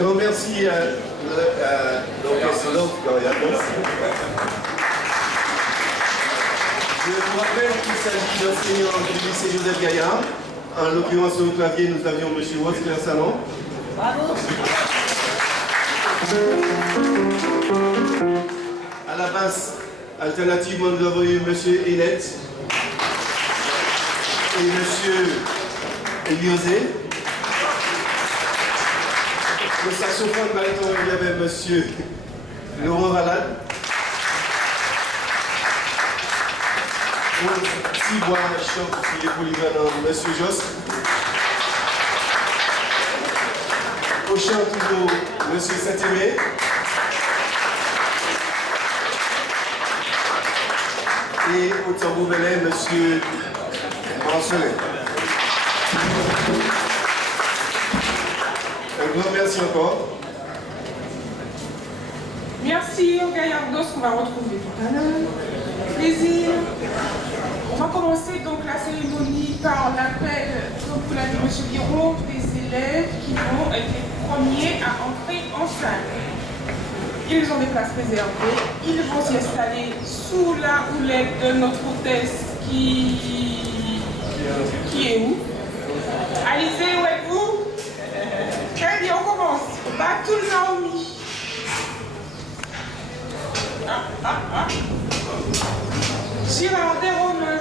grand merci à l'orchestre Gaillardos. Je vous rappelle qu'il s'agit d'enseignants du lycée Joseph Gaillard. En l'occurrence, au clavier, nous avions M. Rose-Claire Salon. Bravo. À la basse, alternativement, nous avons eu M. Hélène et M. Eliosé. Le saxophone bariton, il y avait M. Laurent Valade. Pour 6 voix, chant, il est polyvalent, M. Joss. Au chant, toujours, M. Saint-Aimé. Et au tambour belay, M. Marcelin. Un grand merci encore. Merci aux Gaillardos qu'on va retrouver tout à l'heure. Plaisir. On va commencer donc la cérémonie par l'appel, comme vous l'avez dit, M. Guiraud, des élèves qui vont être les premiers à entrer en salle. Ils ont des places réservées. Ils vont s'y installer sous la houlette de notre hôtesse qui est où? Alizé, où êtes-vous? Très bien, on commence. Batul Naomi. Girardin Romain.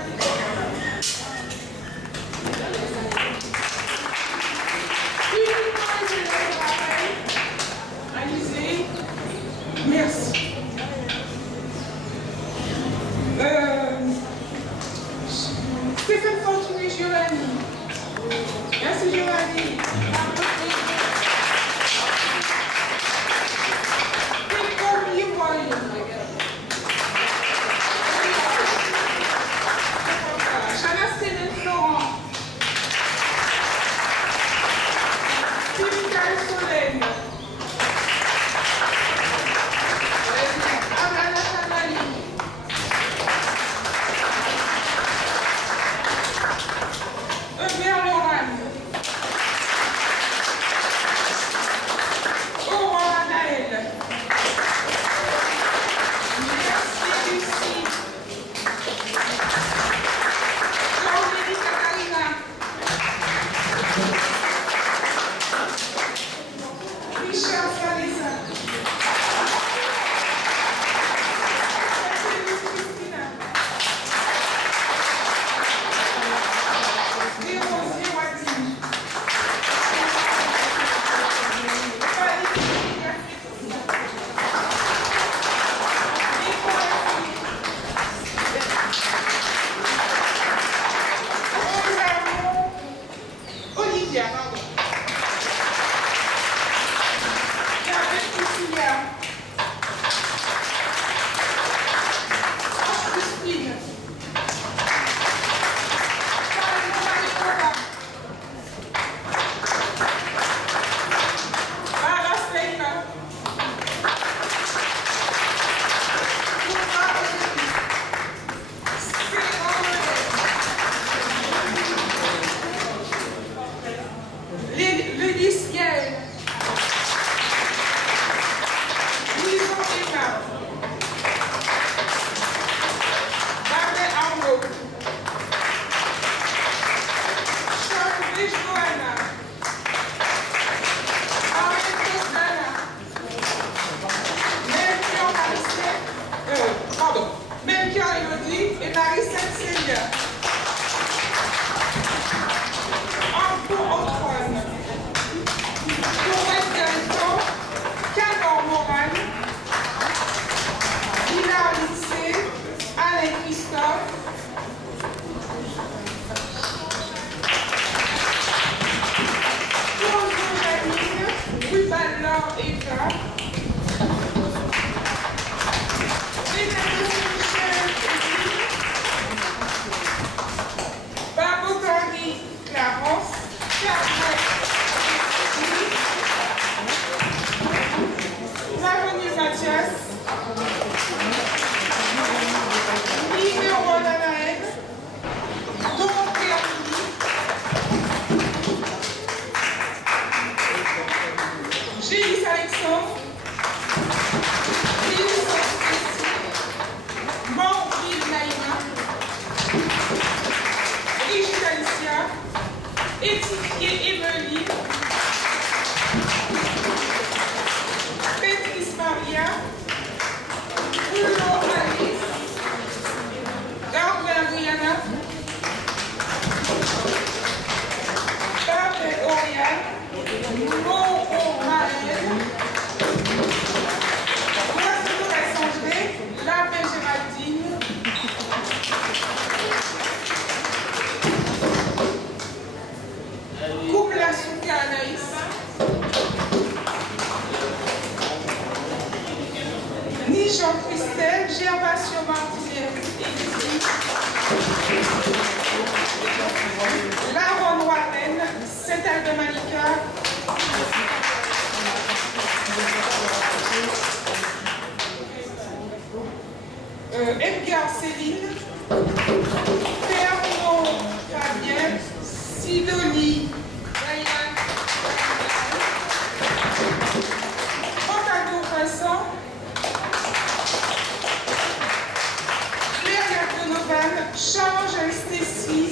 Alizé. Merci. Stéphane Fortuné Giovanni. Merci Giovanni. Victor Miroy. Chana Stéphane Florent. Sylvia Solène. Amala Chamali. Eubert Loran. Étiquier Emeline, Béatrice Maria, Boulot Alice, Gardien Guyana, Pape Oriane, Moreau Maël, Oiseau Assemblée, Labbé Géraldine, Couple Souka Anaïs, Nijon Christelle, Gervasio Martinez, Laron Warren, Setal de Malika, Edgar Céline, Fernand Fabien, Sidonie Diane, Rocado Vincent, Claire Donovan, Change Stécie,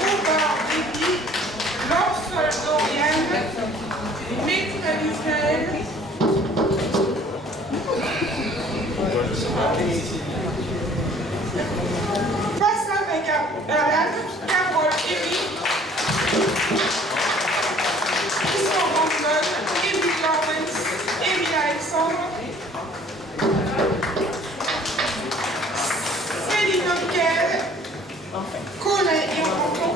Robert Déby, Laure Doriane, Maître Israël, Passa Vega Alan, Carole Eric, Tristan Randon, Émile Lawrence, Émile Alexandre, Céline Oquel, Colin Iranton,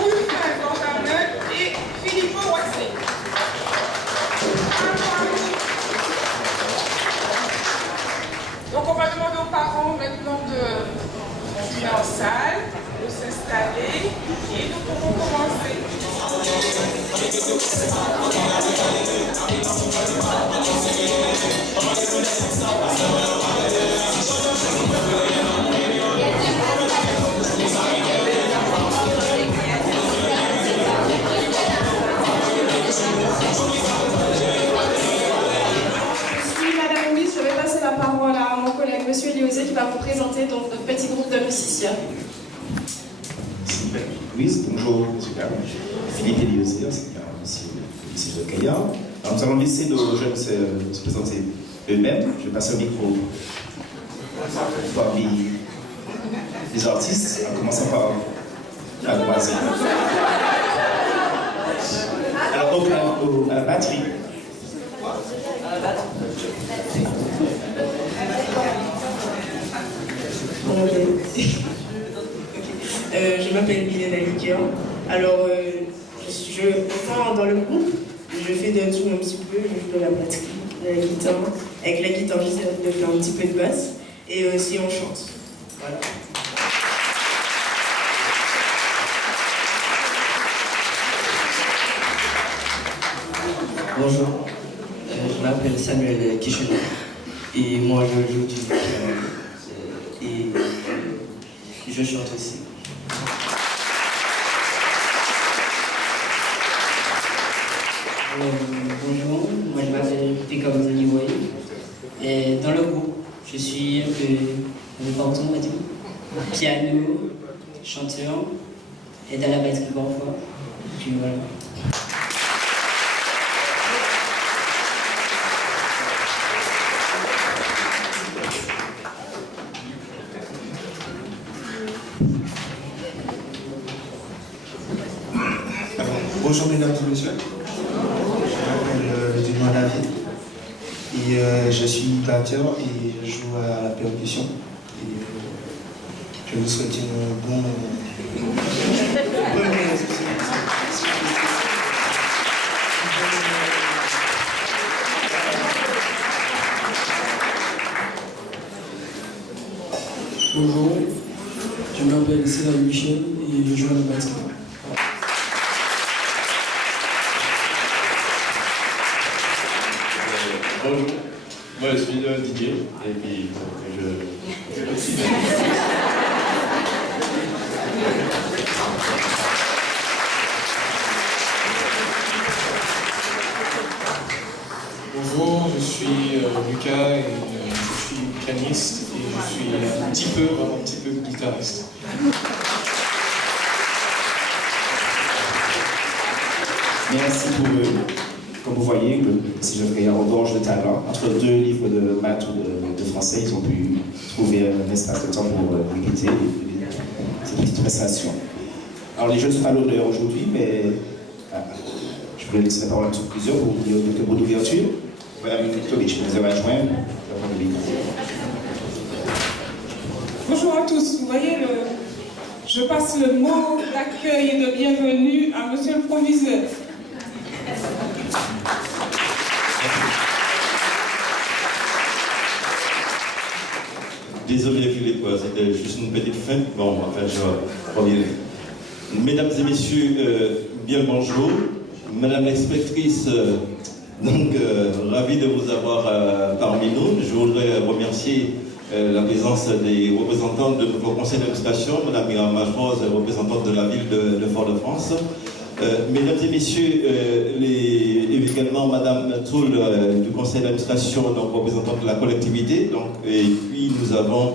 Rufin Gordamel et Philippe Roissé. Donc on va demander aux parents maintenant de venir en salle, de s'installer et nous pourrons commencer. Je vais passer la parole à mon collègue Monsieur Eliosé qui va vous présenter donc notre petit groupe de musiciens. Merci Louise, bonjour Monsieur Carl. Philippe Eliosé, enseignant ici au lycée de Gaillard. Alors nous allons laisser nos jeunes se présenter eux-mêmes. Je passe le micro parmi les artistes, en commençant par la voisine. Alors donc à la batterie. Je m'appelle Milena Likia. Alors, enfin, dans le groupe, je fais de tout un petit peu. Je joue de la batterie, de la guitare. Avec la guitare, j'essaie de faire un petit peu de basse. Et aussi, on chante. Voilà. Bonjour, je m'appelle Samuel Kichenet et moi je joue du piano et je chante aussi. Bonjour, moi je m'appelle Picard Zolivoy et dans le groupe je suis un peu partout on va dire, piano, chanteur et dans la batterie parfois, puis voilà. Bonjour mesdames et messieurs, je m'appelle Dunois David et je suis batteur et je joue à la percussion et je vous souhaite une bonne Bonjour, je m'appelle Cédric Michel et je joue à la batterie. Bonjour, moi je suis Didier et puis je Bonjour, je suis Lucas et je suis pianiste et je suis un petit peu guitariste. Merci pour eux. Comme vous voyez, le Cégep Gaillard regorge de talent. Entre 2 livres de maths ou de français, ils ont pu trouver un espace de temps pour répéter ces petites prestations. Alors les jeunes sont à l'honneur aujourd'hui, mais je voulais laisser la parole à plusieurs pour vous dire quelques mots d'ouverture. Madame Nikolic, je vous ai rejoint. Bonjour à tous. Vous voyez, je passe le mot d'accueil et de bienvenue à monsieur le proviseur. Désolé Philippe, c'était juste une petite feinte. Bon, enfin, je reviens. Mesdames et messieurs, bien le bonjour. Madame l'inspectrice, ravi de vous avoir parmi nous. Je voudrais remercier la présence des représentants de notre conseil d'administration, Madame Myriam Majrose, représentante de la ville de Fort-de-France. Mesdames et messieurs, et également Madame Toul du conseil d'administration, donc représentante de la collectivité. Et puis nous avons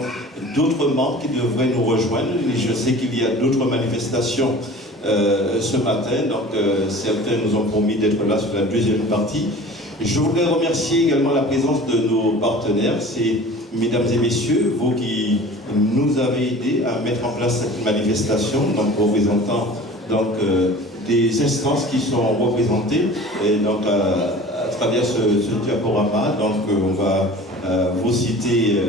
d'autres membres qui devraient nous rejoindre. Et je sais qu'il y a d'autres manifestations ce matin, donc certains nous ont promis d'être là sur la deuxième partie. Je voudrais remercier également la présence de nos partenaires. C'est mesdames et messieurs, vous qui nous avez aidés à mettre en place cette manifestation, donc représentant des instances qui sont représentées et donc à travers ce diaporama. Donc on va vous citer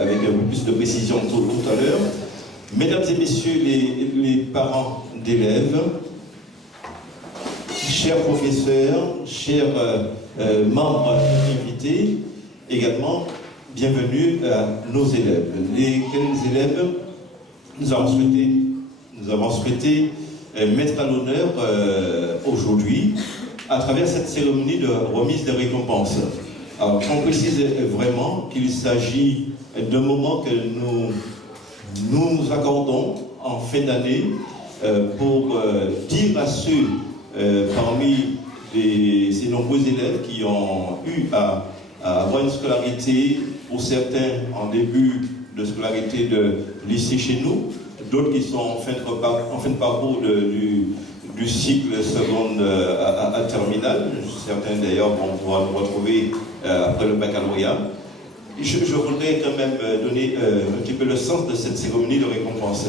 avec un peu plus de précision tout à l'heure. Mesdames et messieurs les parents d'élèves, chers professeurs, chers membres invités, également bienvenue à nos élèves. Quels élèves nous avons souhaité mettre à l'honneur aujourd'hui à travers cette cérémonie de remise des récompenses. Alors, on précise vraiment qu'il s'agit d'un moment que nous accordons en fin d'année pour dire à ceux parmi ces nombreux élèves qui ont eu à avoir une scolarité, pour certains en début de scolarité de lycée chez nous, d'autres qui sont en fin de parcours du cycle seconde à terminale. Certains d'ailleurs vont pouvoir nous retrouver après le baccalauréat. Je voudrais quand même donner un petit peu le sens de cette cérémonie de récompense.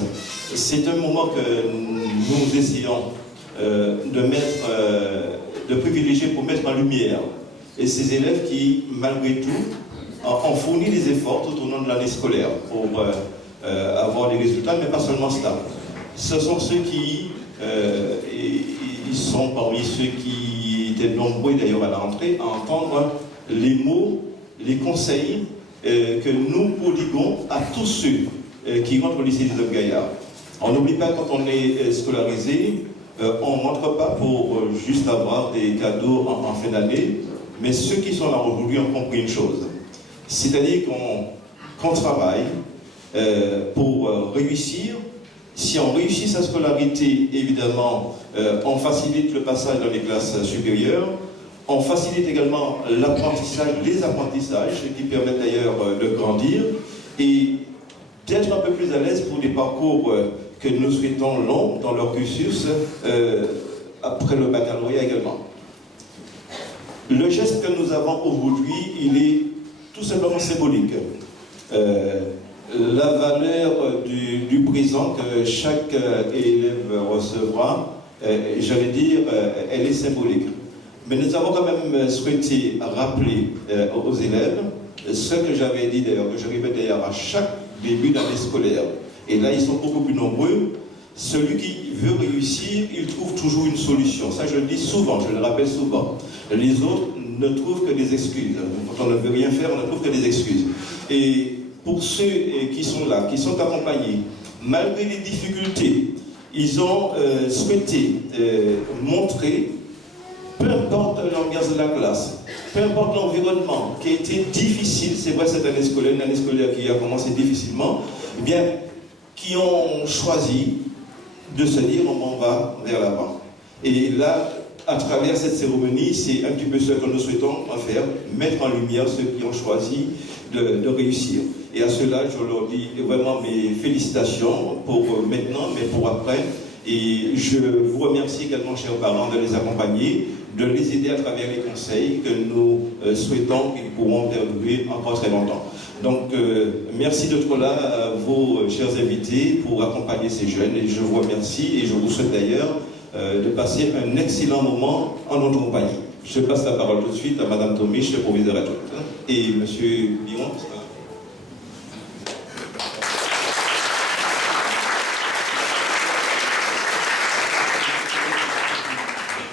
C'est un moment que nous essayons de privilégier pour mettre en lumière et ces élèves qui, malgré tout, ont fourni des efforts tout au long de l'année scolaire pour avoir des résultats, mais pas seulement cela. Ce sont ceux qui ils sont parmi ceux qui étaient nombreux d'ailleurs à la rentrée à entendre les mots, les conseils que nous prodiguons à tous ceux qui rentrent au lycée Joseph Gaillard. On n'oublie pas, quand on est scolarisé, on ne rentre pas pour juste avoir des cadeaux en fin d'année, mais ceux qui sont là aujourd'hui ont compris une chose. C'est-à-dire qu'on travaille pour réussir. Si on réussit sa scolarité, évidemment, on facilite le passage dans les classes supérieures. On facilite également l'apprentissage, les apprentissages qui permettent d'ailleurs de grandir et d'être un peu plus à l'aise pour des parcours que nous souhaitons longs dans leur cursus après le baccalauréat également. Le geste que nous avons aujourd'hui, il est tout simplement symbolique. La valeur du présent que chaque élève recevra, j'allais dire, elle est symbolique. Mais nous avons quand même souhaité rappeler aux élèves ce que j'avais dit d'ailleurs, que je répète d'ailleurs à chaque début d'année scolaire. Et là, ils sont beaucoup plus nombreux. Celui qui veut réussir, il trouve toujours une solution. Ça, je le dis souvent, je le rappelle souvent. Les autres ne trouvent que des excuses. Quand on ne veut rien faire, on ne trouve que des excuses. Et pour ceux qui sont là, qui sont accompagnés, malgré les difficultés, ils ont souhaité montrer, peu importe l'ambiance de la classe, peu importe l'environnement qui a été difficile, c'est vrai cette année scolaire, une année scolaire qui a commencé difficilement, eh bien, qui ont choisi de se dire on va vers l'avant. Et là, à travers cette cérémonie, c'est un petit peu ce que nous souhaitons faire, mettre en lumière ceux qui ont choisi de réussir. Et à cela, je leur dis vraiment mes félicitations pour maintenant, mais pour après. Et je vous remercie également, chers parents, de les accompagner, de les aider à travers les conseils que nous souhaitons qu'ils pourront perdurer encore très longtemps. Donc, merci d'être là, à vos chers invités, pour accompagner ces jeunes. Et je vous remercie et je vous souhaite d'ailleurs de passer un excellent moment en notre compagnie. Je passe la parole tout de suite à Mme Tomiche, le proviseur adjoint, et M. Biron.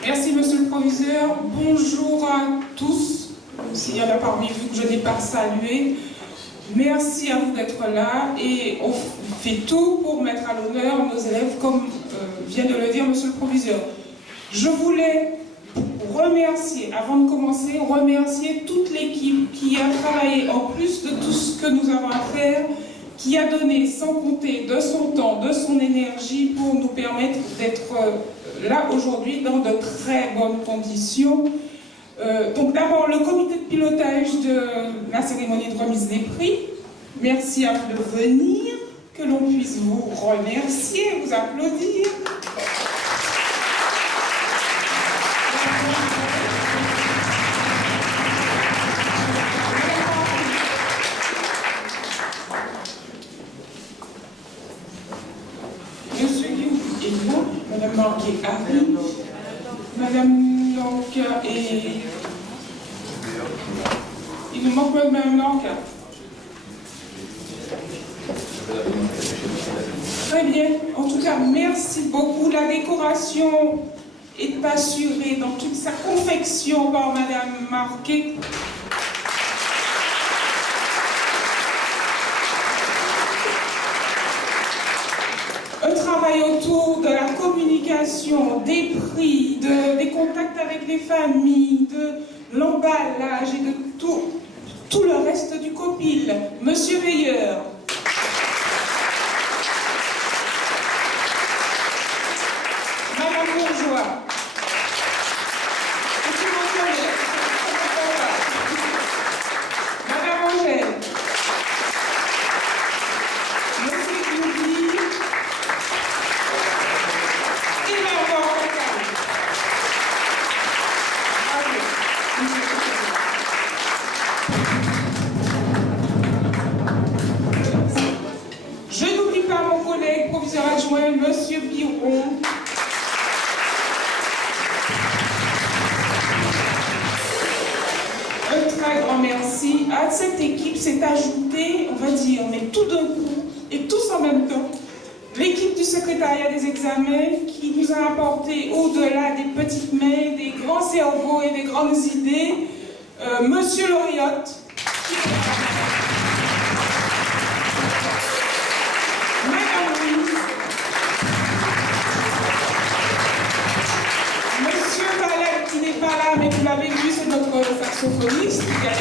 Merci, monsieur le proviseur. Bonjour à tous, même s'il y en a parmi vous que je n'ai pas salué. Merci à vous d'être là et on fait tout pour mettre à l'honneur nos élèves, comme vient de le dire monsieur le proviseur. Je voulais remercier, avant de commencer, remercier toute l'équipe qui a travaillé en plus de tout ce que nous avons à faire, qui a donné sans compter de son temps, de son énergie pour nous permettre d'être là aujourd'hui dans de très bonnes conditions. Donc d'abord le comité de pilotage de la cérémonie de remise des prix. Merci à vous de venir, que l'on puisse vous remercier, vous applaudir. Monsieur Guillaume est là, Madame Marquet arrive, Madame Lanka et... Il nous manque Madame Lanka. Très bien. En tout cas, merci beaucoup. La décoration est assurée dans toute sa confection par Madame Marquet. Un travail autour de la communication, des prix, des contacts avec les familles, de l'emballage et de tout le reste du copil. Monsieur Veilleur. Madame Bourgeois. Monsieur Montoya. Madame Angèle. Monsieur Goudy. Et Madame Orcal. Je n'oublie pas mon collègue proviseur adjoint, Monsieur Biron. Un très grand merci. À cette équipe s'est ajoutée, on va dire, mais tout d'un coup, et tous en même temps, l'équipe du secrétariat des examens qui nous a apporté, au-delà des petites mains, des grands cerveaux et des grandes idées, Monsieur Loriotte, Madame Louise, Monsieur Valette qui n'est pas là, mais vous l'avez vu, c'est notre saxophoniste qui est là.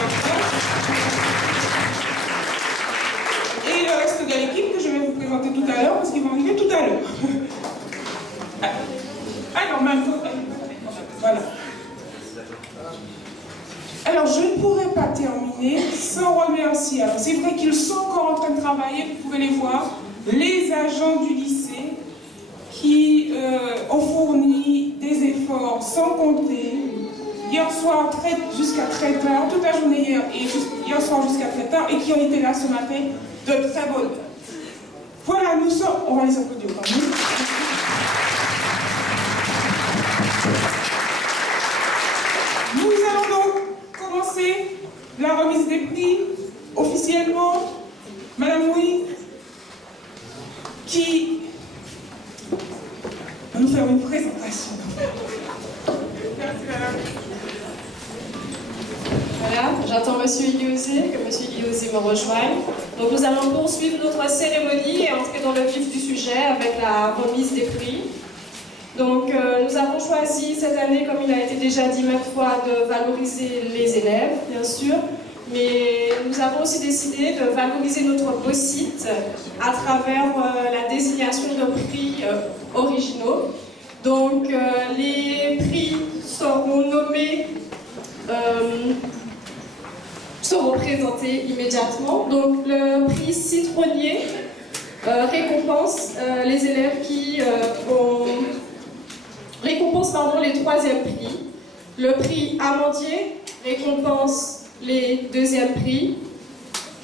Et le reste de l'équipe que je vais vous présenter tout à l'heure, parce qu'ils vont arriver tout à l'heure. Alors, maintenant, voilà. Alors, je ne pourrais pas terminer sans remercier. Alors, c'est vrai qu'ils sont encore en train de travailler, vous pouvez les voir, les agents du lycée qui ont fourni des efforts sans compter. Hier soir jusqu'à très tard, toute la journée hier et hier soir jusqu'à très tard, et qui ont été là ce matin de très bonne heure. Voilà, nous sommes... On va les applaudir quand même. Nous allons donc commencer la remise des prix officiellement. Madame Louis, qui va nous faire une présentation. Merci, madame. Voilà, j'attends Monsieur Iosé, que Monsieur Iosé me rejoigne. Donc nous allons poursuivre notre cérémonie et entrer dans le vif du sujet avec la remise des prix. Donc nous avons choisi cette année, comme il a été déjà dit maintes fois, de valoriser les élèves, bien sûr, mais nous avons aussi décidé de valoriser notre beau site à travers la désignation de prix originaux. Donc les prix seront nommés, seront présentés immédiatement. Donc le prix citronnier récompense les élèves qui ont récompense les 3e prix. Le prix Amandier récompense les 2e prix.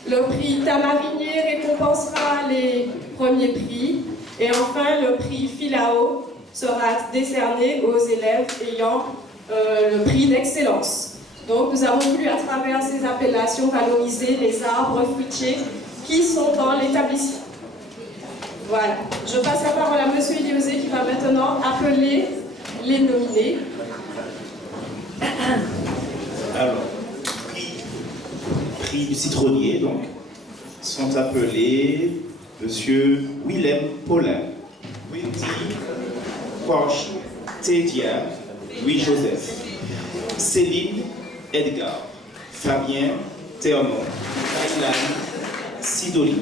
Le prix Tamarinier récompensera les premiers prix. Et enfin, le prix Filao sera décerné aux élèves ayant le prix d'excellence. Donc nous avons voulu à travers ces appellations valoriser les arbres fruitiers qui sont dans l'établissement. Voilà, je passe la parole à M. Iliosé qui va maintenant appeler les nominés. Alors, prix du citronnier, donc, sont appelés M. Willem Paulin, Wendy Porsche, Tédia, Louis-Joseph, Céline Edgar, Fabien Théonon, Dailan Sidoli.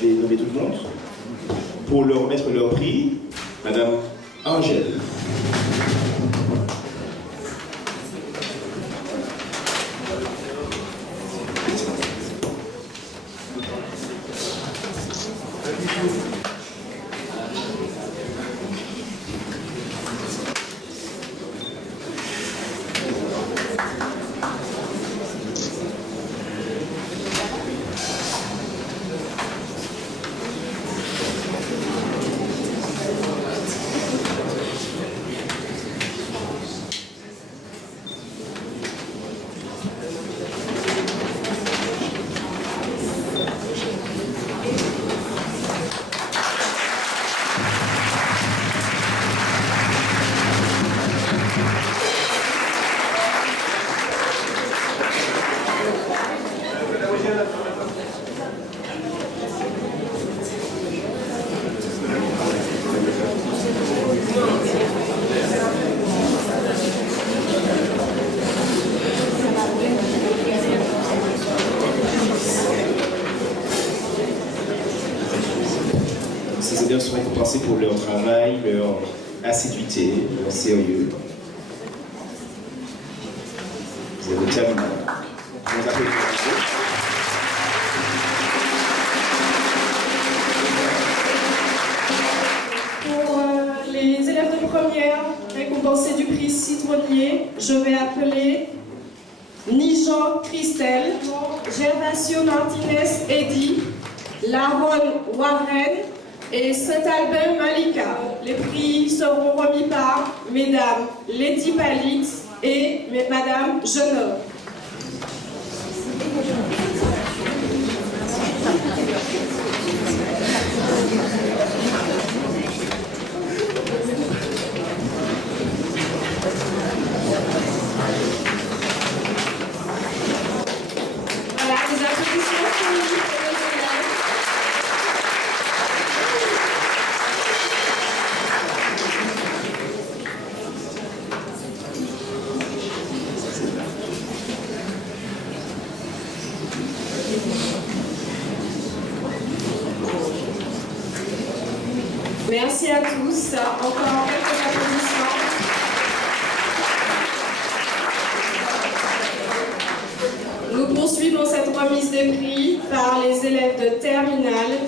Je vais nommer tout le monde. Pour leur remettre leur prix, Madame Angèle. Ces élèves sont récompensés pour leur travail, leur assiduité, leur sérieux. Vous avez terminé. Nous applaudissons. Pour les élèves de première récompensés du prix citronnier, je vais appeler Nijan Christelle, Gervasio Martinez Eddy, Laron Warren et Saint-Albin Malika. Les prix seront remis par Mesdames Lady Palix et Madame Genov. Voilà, les applaudissements pour les élèves. Merci à tous. Encore quelques applaudissements. Nous poursuivons cette remise des prix par les élèves de terminale,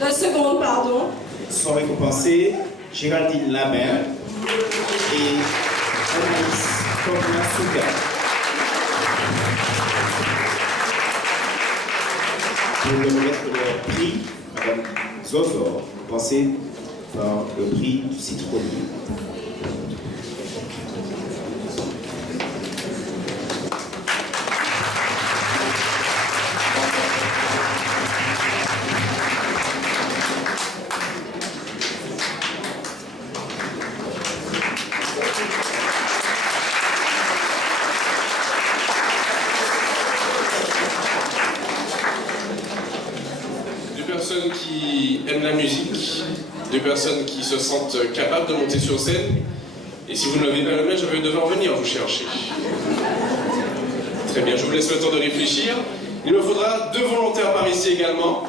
de seconde, pardon. Sont récompensés Géraldine Labin et Anaïs Corna-Souga. Pour leur remettre leur prix, Madame Zofort, récompensée par le prix du citronnier. Personnes qui aiment la musique, des personnes qui se sentent capables de monter sur scène. Et si vous ne l'avez pas le même, je vais devoir venir vous chercher. Très bien, je vous laisse le temps de réfléchir. Il me faudra 2 volontaires par ici également.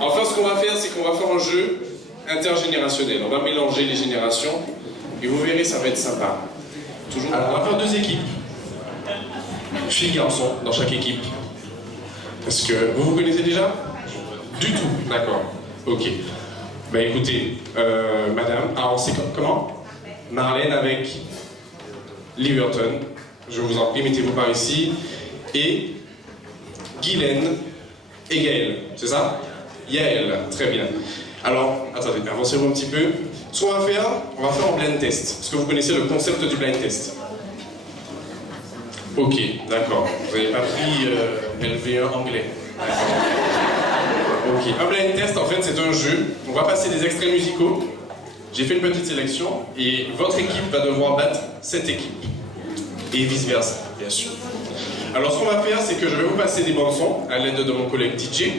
Enfin, ce qu'on va faire, c'est qu'on va faire un jeu intergénérationnel. On va mélanger les générations et vous verrez, ça va être sympa. Toujours. Alors, on va faire 2 équipes. Filles, garçons, dans chaque équipe. Est-ce que vous connaissez déjà? Du tout, d'accord. Ok. Bah écoutez, madame, on sait comment? Marlène avec Liverton. Je vous en prie, mettez-vous par ici. Et Guylaine et Gaël, c'est ça? Yael, très bien. Alors, attendez, avancez-vous un petit peu. Ce qu'on va faire un blind test. Est-ce que vous connaissez le concept du blind test? Ok, d'accord. Vous n'avez pas pris LV1 anglais. Ok, un blind test, en fait, c'est un jeu. On va passer des extraits musicaux. J'ai fait une petite sélection et votre équipe va devoir battre cette équipe. Et vice-versa, bien sûr. Alors, ce qu'on va faire, c'est que je vais vous passer des bandes sons à l'aide de mon collègue DJ.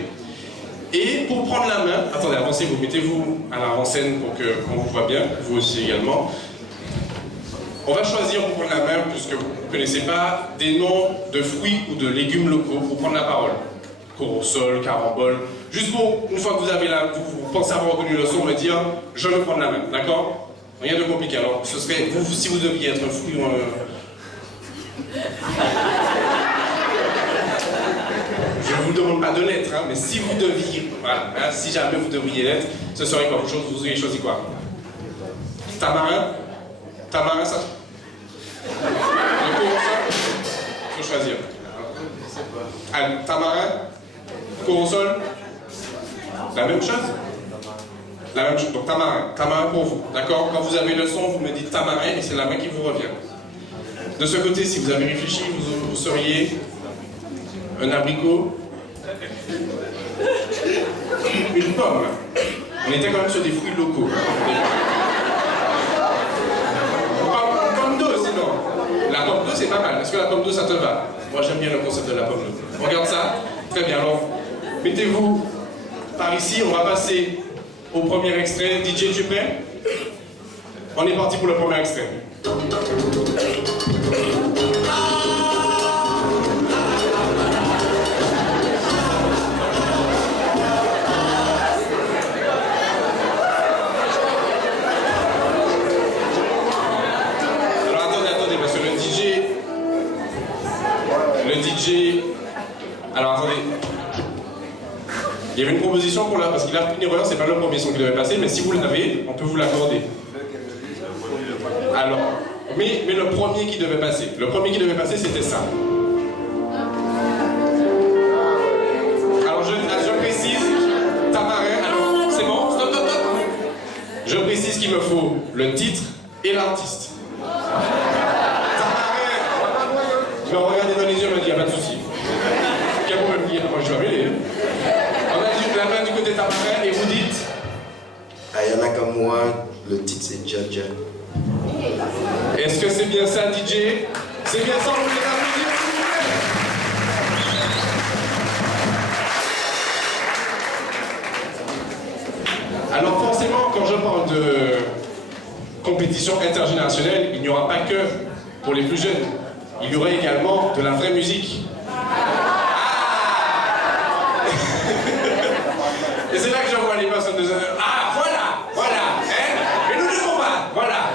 Et pour prendre la main, attendez, avancez-vous, mettez-vous à l'avant-scène pour qu'on vous voit bien, vous aussi également. On va choisir pour prendre la main, puisque vous ne connaissez pas, des noms de fruits ou de légumes locaux pour prendre la parole. Corosol, carambole, juste pour, une fois que vous avez vous pensez avoir reconnu le son, me dire, je veux prendre la main, d'accord? Rien de compliqué, alors ce serait, si vous deviez être un fruit ou un... Je ne vous demande pas de l'être, hein, mais si vous deviez, voilà, hein, si jamais vous devriez l'être, ce serait quoi? Vous auriez choisi quoi? Tamarin? Tamarin, ça? Le corosol? Il faut choisir. Tamarin? Corosol? La même chose? La même chose, donc tamarin. Tamarin pour vous, d'accord? Quand vous avez le son, vous me dites tamarin et c'est la main qui vous revient. De ce côté, si vous avez réfléchi, vous seriez un abricot, une pomme. On était quand même sur des fruits locaux. Pomme d'eau, sinon. La pomme d'eau, c'est pas mal. Est-ce que la pomme d'eau, ça te va? Moi, j'aime bien le concept de la pomme d'eau. On regarde ça? Très bien. Alors, mettez-vous par ici. On va passer au premier extrait. DJ, tu es prêt? On est parti pour le premier extrait. Alors attendez, il y avait une proposition pour là, parce qu'il a pris une erreur, c'est pas le premier son qui devait passer, mais si vous l'avez, on peut vous l'accorder. Alors, mais le premier qui devait passer, c'était ça. Alors je précise, Tamarin, alors c'est bon, stop. Je précise qu'il me faut le titre et l'artiste. Je vais regarder dans les yeux, il m'a dit, il n'y a pas de souci. Quel problème dire? Moi, je vais appeler. On a dit la main du côté Tamarin et vous dites? Il y en a comme moi, le titre c'est Jaja. Est-ce que c'est bien ça, DJ? C'est bien ça, on peut les applaudir, s'il vous plaît. Alors forcément, quand je parle de compétition intergénérationnelle, il n'y aura pas que pour les plus jeunes. Il y aurait également de la vraie musique. Et c'est là que je vois les personnes de... Ah, voilà, hein? Et nous le combat, voilà.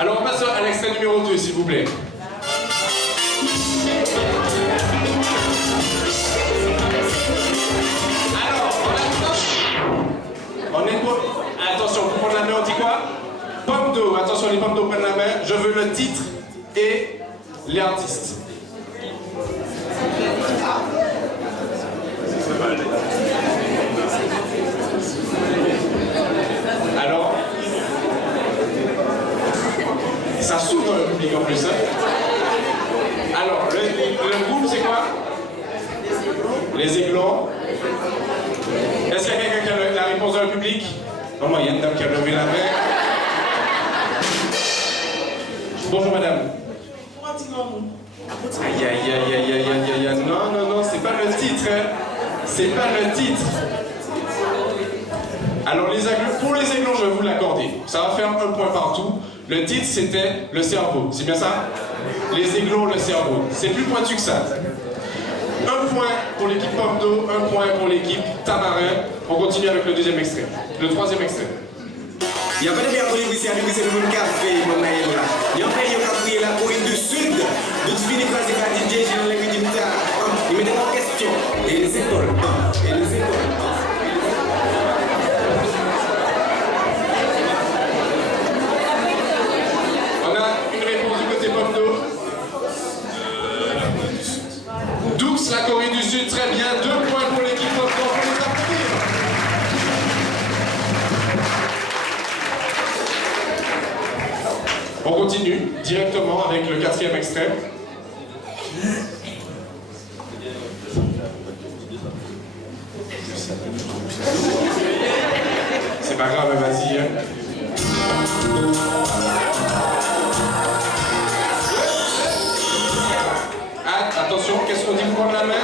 Alors on passe à l'extrait numéro 2, s'il vous plaît. Alors, on est quoi? Attention, pour prendre la main, on dit quoi? Pomme d'eau, attention, les pommes d'eau prennent la main. Je veux le titre et les artistes. Alors, ça s'ouvre dans le public en plus. Hein. Alors, le groupe c'est quoi? Les Aiglons. Est-ce qu'il y a quelqu'un qui a la réponse dans le public? Non, moi, il y a une dame qui a levé la main. Bonjour madame. Aïe, non, c'est pas le titre, hein. C'est pas le titre. Alors pour les Aiglons, je vais vous l'accorder. Ça va faire un point partout. Le titre, c'était le cerveau. C'est bien ça? Les Aiglons, le cerveau. C'est plus pointu que ça. Un point pour l'équipe Pomme d'eau, un point pour l'équipe Tamarin. On continue avec le deuxième extrait. Le troisième extrait. Il n'y a pas de bien pour les c'est le même café, mon maïs là. Il y a un pays qui est là, Corée du Sud. Donc, je finis par dire à DJ, j'ai un lèvre du temps. Il me demande en question. continue très bien. 2 points pour l'équipe Pop Do. On peut les applaudir. On continue directement avec le 4e extrait. C'est pas grave, vas-y. Hein. Attention, qu'est-ce qu'on dit pour prendre la main?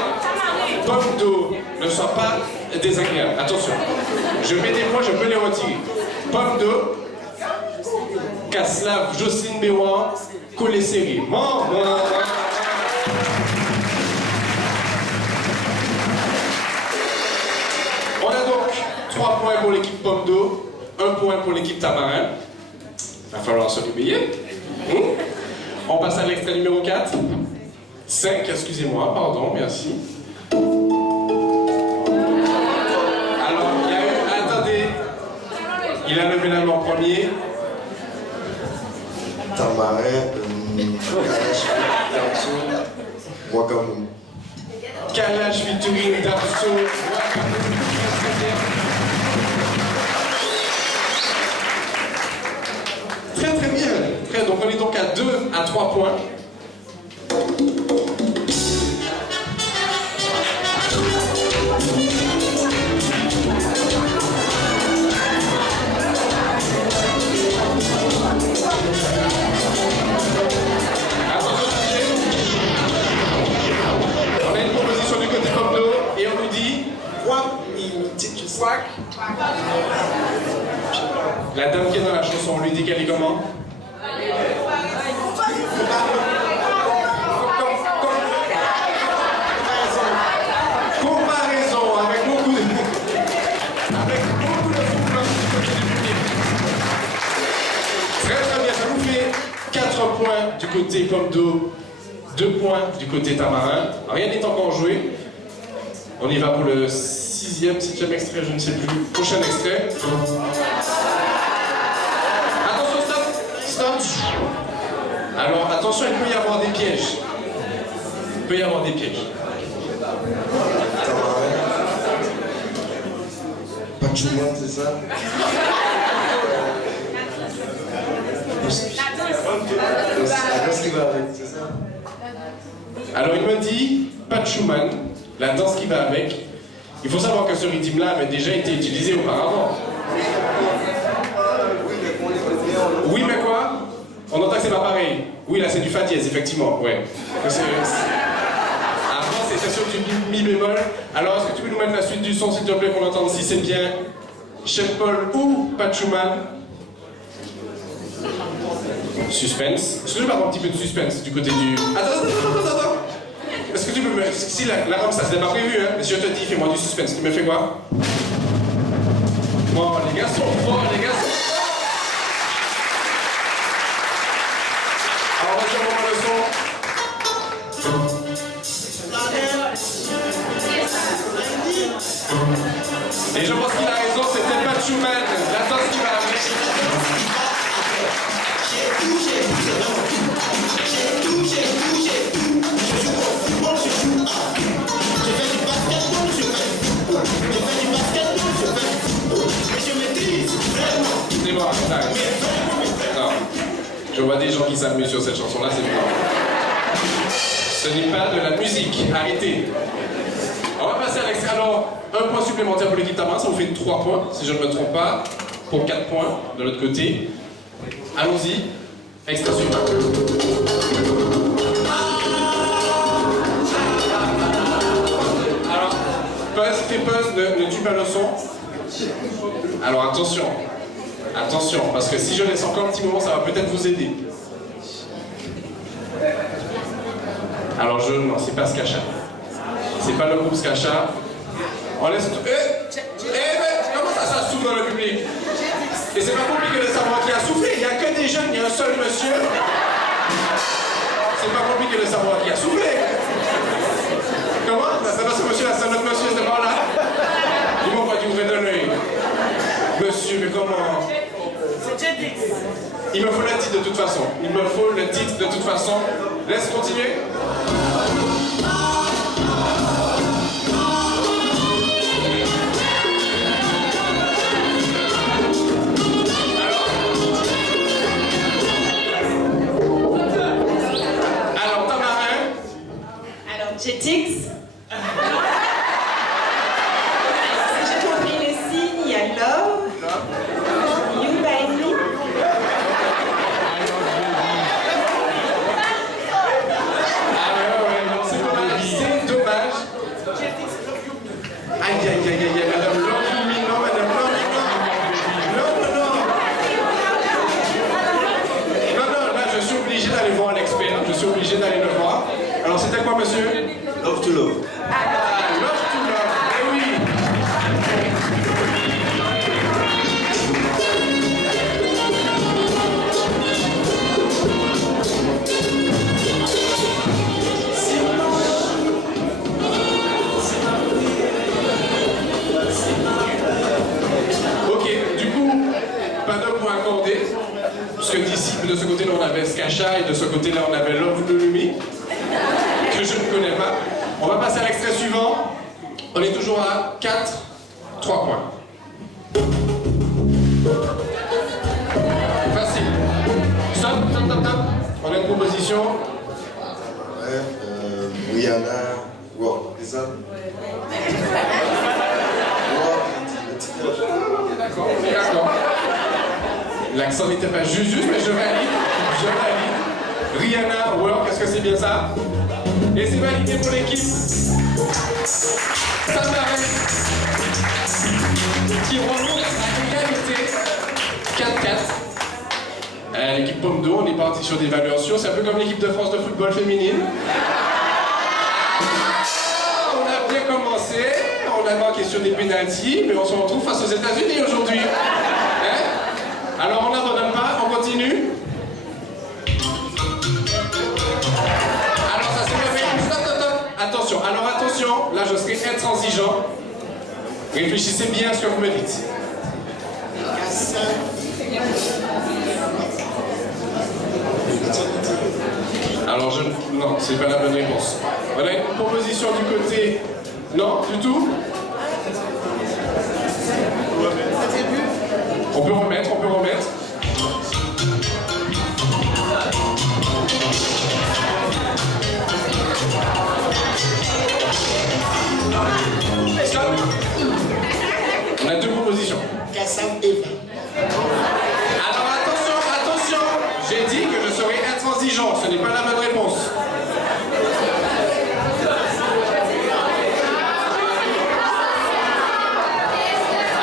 Pop Do, ne sois pas désagréable. Attention, je mets des points, je peux les retirer. Pop Do, Kaslav, Jocelyne Béouan, collé serré. On a donc 3 points pour l'équipe Pop Do, 1 point pour l'équipe Tamarin. Il va falloir se réveiller. On passe à l'extrait numéro 4. 5, excusez-moi, pardon, merci. Alors, il y a eu... Attendez. Il a levé la main en premier. Tamarin, Wakamoun. Kalash featuring Darso. Très très bien. Très, donc on est donc à 2 à 3 points. On a une proposition du côté Pop Do et on nous dit la dame qui est dans la chanson, on lui dit qu'elle est comment? Comparaison avec beaucoup de souffle du public. Très très bien, ça vous fait 4 points du côté Pop Do, 2 points du côté Tamarin. Rien n'est encore joué. On y va pour le 6e, 7e extrait, je ne sais plus. Prochain extrait. Attention, stop. Alors attention, il peut y avoir des pièges. Il peut y avoir des pièges. Pachouman, c'est ça? La danse qui va avec, c'est ça? Alors il me dit Pachouman, la danse qui va avec. Il faut savoir que ce rythme-là avait déjà été utilisé auparavant. Oui, mais quoi? On entend que c'est pas pareil. Oui, là c'est du fa dièse, effectivement. Ouais. Avant c'était sur du mi bémol. Alors est-ce que tu peux nous mettre la suite du son, s'il te plaît, qu'on entende si c'est bien Chef Paul ou Pachouman? Suspense. Est-ce que je peux avoir un petit peu de suspense du côté du... Attends. Est-ce que tu peux me... Si la robe, ça c'était pas prévu, hein. Mais si je te dis, fais-moi du suspense, tu me fais quoi? Bon, les gars sont forts, les gars sont forts. Alors, on va dire comment le son. Et je pense qu'il a raison, c'était Pachouman, la danse qui va avec. C'est bon, arrête. Non. Je vois des gens qui s'amusent sur cette chanson-là, c'est bon. Ce n'est pas de la musique, arrêtez. On va passer à l'extrait. Alors, 1 point supplémentaire pour l'équipe Tamarin, ça vous fait 3 points, si je ne me trompe pas, pour 4 points de l'autre côté. Allons-y, extrait suivant. Alors, fais pause, ne tue pas le son. Alors attention, parce que si je laisse encore un petit moment, ça va peut-être vous aider. Alors non, c'est pas Skacha. C'est pas le groupe Skacha. On laisse tout... mais comment ça souffle dans le public? Et c'est pas compliqué de savoir qui a soufflé. Il n'y a que des jeunes, il y a un seul monsieur. C'est pas compliqué de savoir qui a soufflé. Comment? C'est pas ce monsieur-là, c'est notre monsieur, c'est pas là. Dis-moi quoi, tu ouvrais de l'œil. Monsieur, mais comment? Il me faut le titre de toute façon. Il me faut le titre de toute façon. Laisse continuer. j'ai Tix. Si j'ai compris les signes, il y a Love. You Baby. C'est dommage. Aïe, aïe, aïe, aïe, madame Love, non, madame Love, non, là, je suis obligé d'aller voir l'expert, je suis obligé d'aller le voir. Alors, c'était quoi, monsieur? Love to love. Ah, Love to Love, eh oui. Ok, du coup, pas de points accordés, puisque d'ici, de ce côté-là, on avait Skacha et de ce côté-là, on avait Love de Lumi, que je ne connais pas. On va passer à l'extrait suivant. On est toujours à 4, 3 points. Facile. Stop, stop, stop, stop. On a une proposition. Ouais, Rihanna, wow, c'est ça? D'accord, d'accord. L'accent n'était pas juste, mais je valide. Je valide. Rihanna, Work, est-ce que c'est bien ça? Et c'est validé pour l'équipe. Ça m'arrête. Qui remonte à égalité. 4-4. L'équipe Pomme d'eau, on est parti sur des évaluations. C'est un peu comme l'équipe de France de football féminine. On a bien commencé. On a manqué sur des pénaltys, mais on se retrouve face aux États-Unis aujourd'hui. Hein? Alors on n'abandonne pas, on continue. Alors ça c'est merveilleux. Stop, stop, stop. Attention, alors attention, là je serai intransigeant. Réfléchissez bien à ce que vous me dites. Alors je... Non, c'est pas la bonne réponse. On a une proposition du côté... Non, du tout. On peut remettre, on peut remettre. Stop. On a deux propositions. Alors attention, attention. J'ai dit que je serais intransigeant. Ce n'est pas la bonne réponse.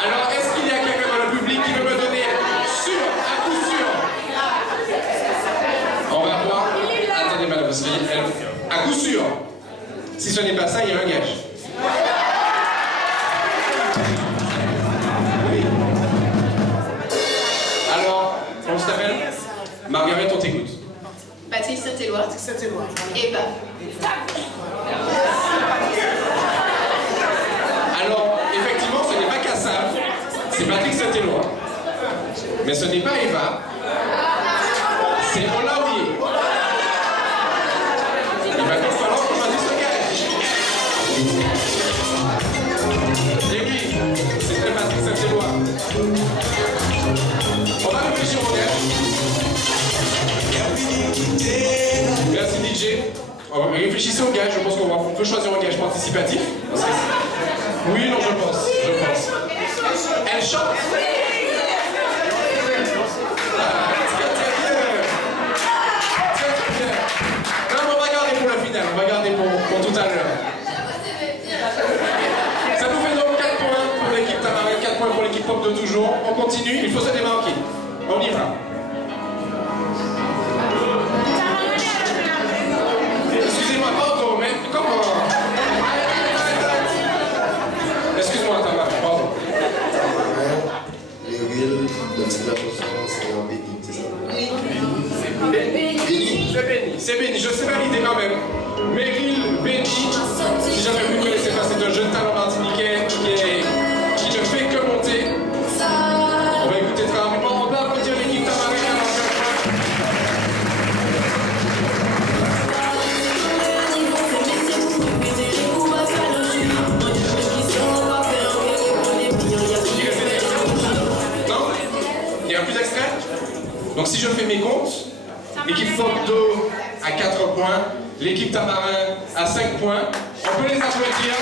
Alors, est-ce qu'il y a quelqu'un dans le public qui veut me donner sûr, à coup sûr? On va voir. Attendez, madame, parce qu'elle... À coup sûr. Si ce n'est pas ça, il y a un gage. Oui. Alors, comment tu t'appelles? Margaret, on t'écoute. Patrick Saint-Éloi. Eva. Alors, effectivement, ce n'est pas Kassav, c'est Patrick Saint-Éloi. Mais ce n'est pas Eva, c'est Olaoui. Il va donc falloir qu'on choisisse le gage. Et oui, c'était Patrick Saint-Éloi. On va réfléchir au gage. Merci DJ. Réfléchissez au gage, je pense qu'on peut choisir un gage participatif. Oui, non, je pense. Elle chante. Ah, très bien. Non, mais on va garder pour la finale, on va garder pour tout à l'heure. Ça nous fait donc 4 points pour l'équipe Tamarin, 4 points pour l'équipe Pop de toujours. On continue, il faut se démarquer. On y va. Excusez-moi, pardon, mais comment? Excuse-moi, Tamara, pardon. Les reels, le titre de la chanson, c'est un béni, c'est ça? Oui. Béni. C'est béni. C'est béni. Je sais valider quand même. Meryl Béni. Si jamais vous ne connaissez pas, c'est un jeune talent martiniquais qui ne fait que monter. On va écouter très rapidement. On va applaudir l'équipe Tamarin. Donc si je fais mes comptes, l'équipe Pop d'eau à 4 points, l'équipe Tamarin à 5 points. On peut les applaudir.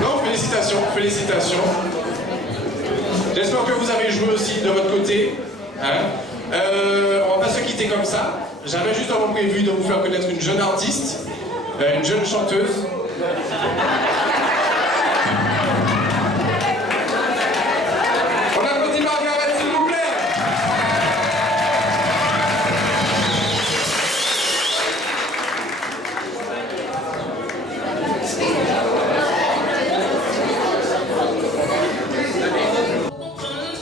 Non, félicitations, félicitations. J'espère que vous avez joué aussi de votre côté. Hein? On va pas se quitter comme ça. J'avais juste avant prévu de vous faire connaître une jeune artiste, une jeune chanteuse. On applaudit Margaret, s'il vous plaît.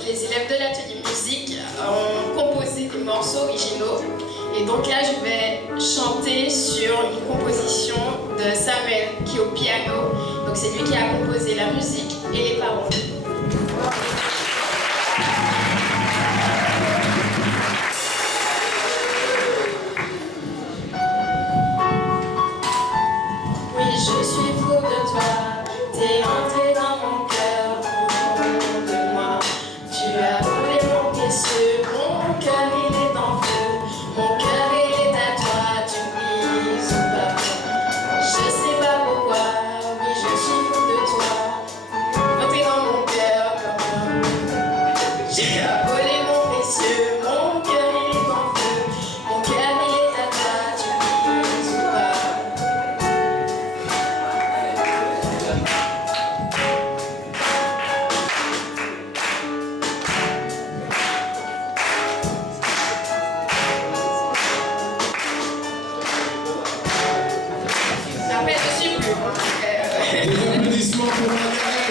Les élèves de l'atelier musique ont composé des morceaux originaux et donc là je vais chanter sur une composition de Samuel qui est au piano, donc c'est lui qui a composé la musique et les paroles. Oui, je suis fou de toi, t'es entré dans mon cœur, au fond de moi. Tu as volé mon précieux, mon cœur il est en feu, mon cœur il est à toi, tu brises ou pas. Je sais pas pourquoi, oui je suis fou de toi, entré dans mon cœur comme tu as volé mon précieux, mon cœur il est en feu, mon cœur il est à toi, tu brises ou pas. Après, je suis plus. Des applaudissements pour Margaret.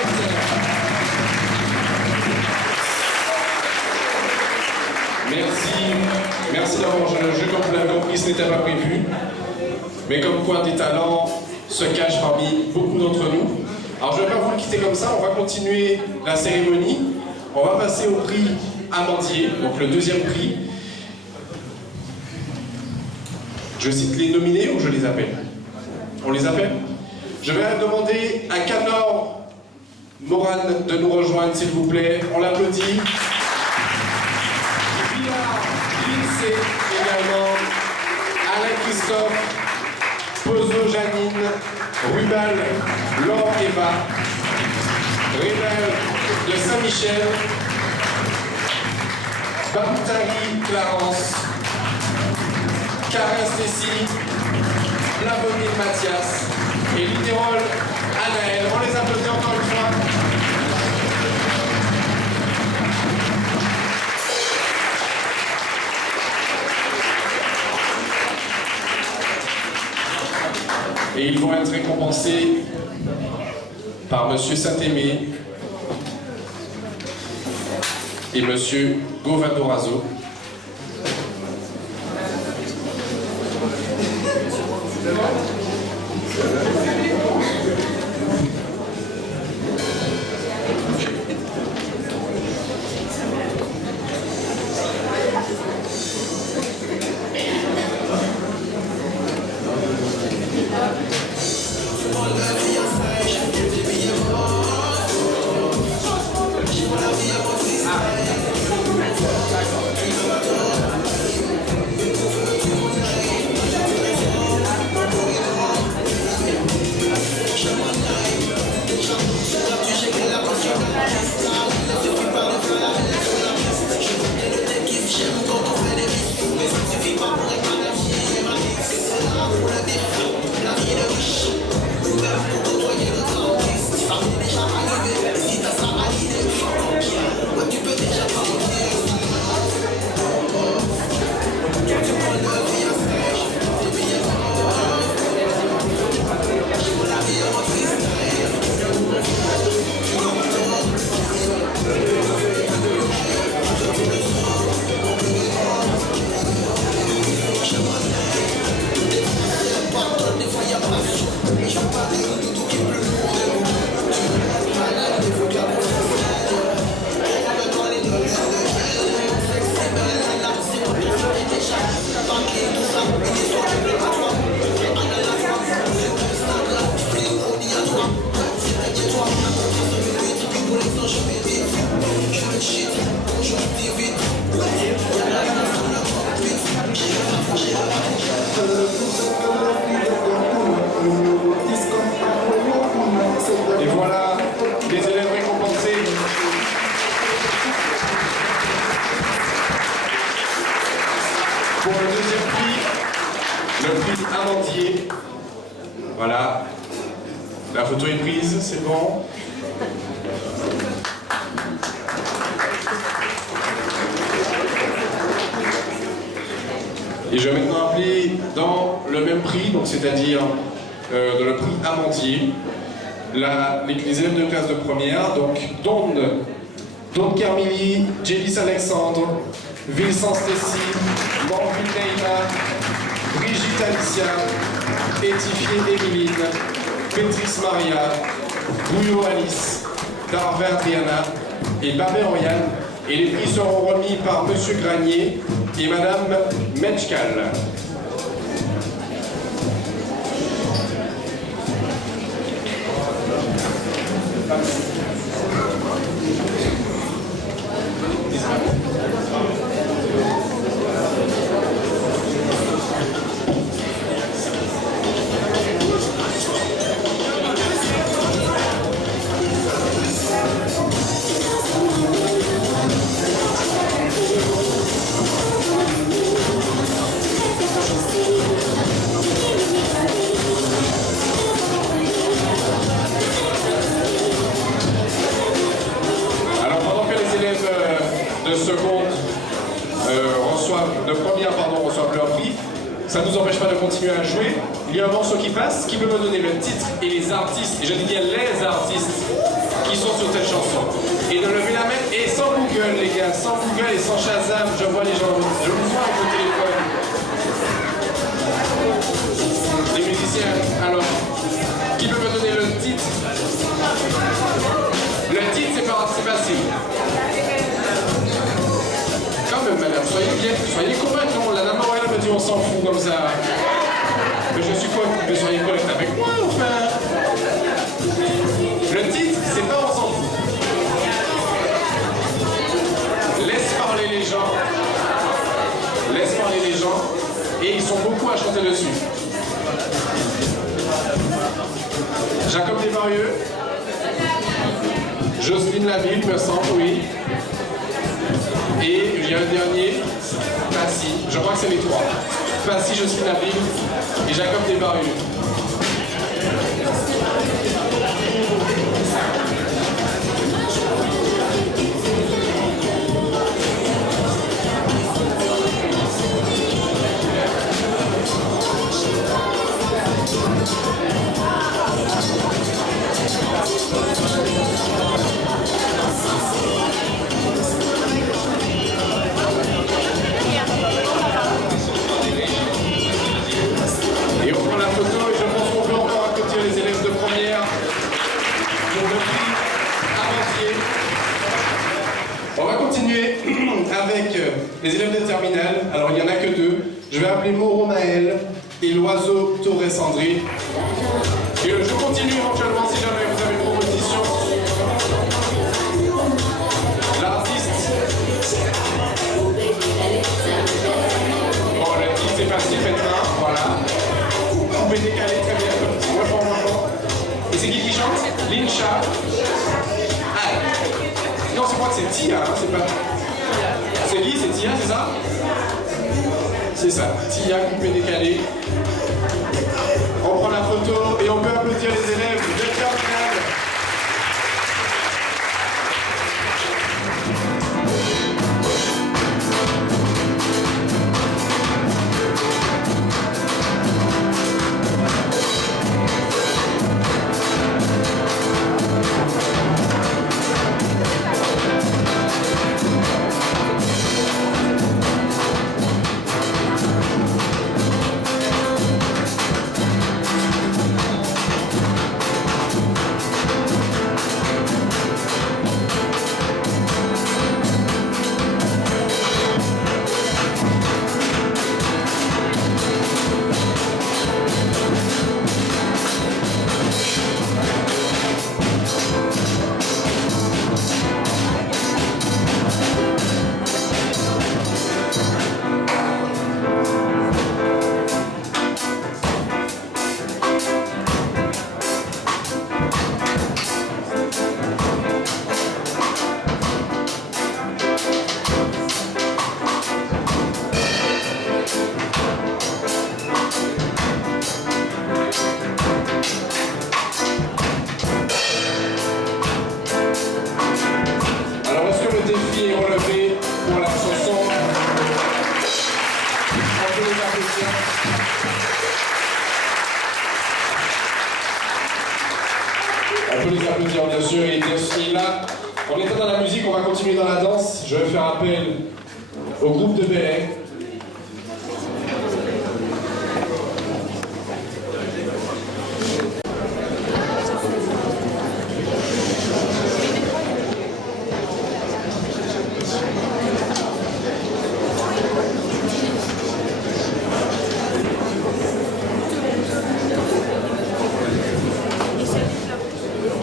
Merci d'avoir joué le jeu. Comme vous l'avez compris, ce n'était pas prévu. Mais comme quoi des talents se cachent parmi beaucoup d'entre nous. Alors je ne vais pas vous le quitter comme ça, on va continuer la cérémonie. On va passer au prix Amandier, donc le deuxième prix. Je cite les nominés ou je les appelle? On les appelle? Je vais demander à Canor Moran de nous rejoindre, s'il vous plaît. On l'applaudit. Pilar Lindsay également. Alain Christophe. Pozo Janine. Rubal Laure Eva. Rébel de Saint-Michel. Baboutari Clarence. Karin Stécie. Blavonil Mathias et Lidérol Anaël. On les applaudit encore une fois. Et ils vont être récompensés par Monsieur Saint-Aimé et Monsieur Govadorazo. c'est bon. Et je vais maintenant appeler dans le même prix, donc c'est-à-dire dans le prix Amandier, les élèves de classe de première, donc Don Carmilly, Jélis Alexandre, Vincent Stécy, Morville Neila, Brigitte Alicia, Étifié Émiline, Pétrice Maria, Bouillot Alice, Darvin Adriana et Babé Oriane. Et les prix seront remis par Monsieur Granier et Madame Metchkal. Ça ne nous empêche pas de continuer à jouer. Il y a un morceau qui passe. Qui peut me donner le titre et les artistes, et je dis bien les artistes, qui sont sur cette chanson? Et de lever la main, et sans Google les gars, sans Google et sans Shazam, je vois les gens, je vous vois avec le téléphone. Les musiciens, alors, qui peut me donner le titre? Le titre, c'est facile. Quand même, madame, soyez convaincants. La dame Morel me dit on s'en fout comme ça. Mais je suis quoi? Mais soyez correct avec moi, enfin. Le titre, c'est pas on s'en fout. Laisse parler les gens. Laisse parler les gens. Et ils sont beaucoup à chanter dessus. Jacob Desvarieux. Jocelyne Laville, me semble, oui. Et il y a un dernier, Passy, je crois que c'est les trois. Passy, Jocelyne Laville et Jacob Desvarieux. Et on prend la photo et je pense qu'on peut encore applaudir les élèves de première pour le prix Amandier. On va continuer avec les élèves de terminale. Alors il n'y en a que deux. Je vais appeler Moreau Naël et l'oiseau Torres André. Et je continue éventuellement si jamais vous avez une proposition. L'artiste. Bon, le titre c'est facile maintenant, voilà. Vous pouvez décaler très bien comme petit refort. Et c'est qui chante? Lincha. Ah. Non, je crois que c'est Tia, hein, c'est pas. C'est qui? C'est Tia, c'est ça? C'est ça, Tia, coupé décalé. On prend la photo et on peut applaudir les élèves de terminale. On peut les applaudir bien sûr, et bien sûr là, en étant dans la musique, on va continuer dans la danse. Je vais faire appel au groupe de Belay.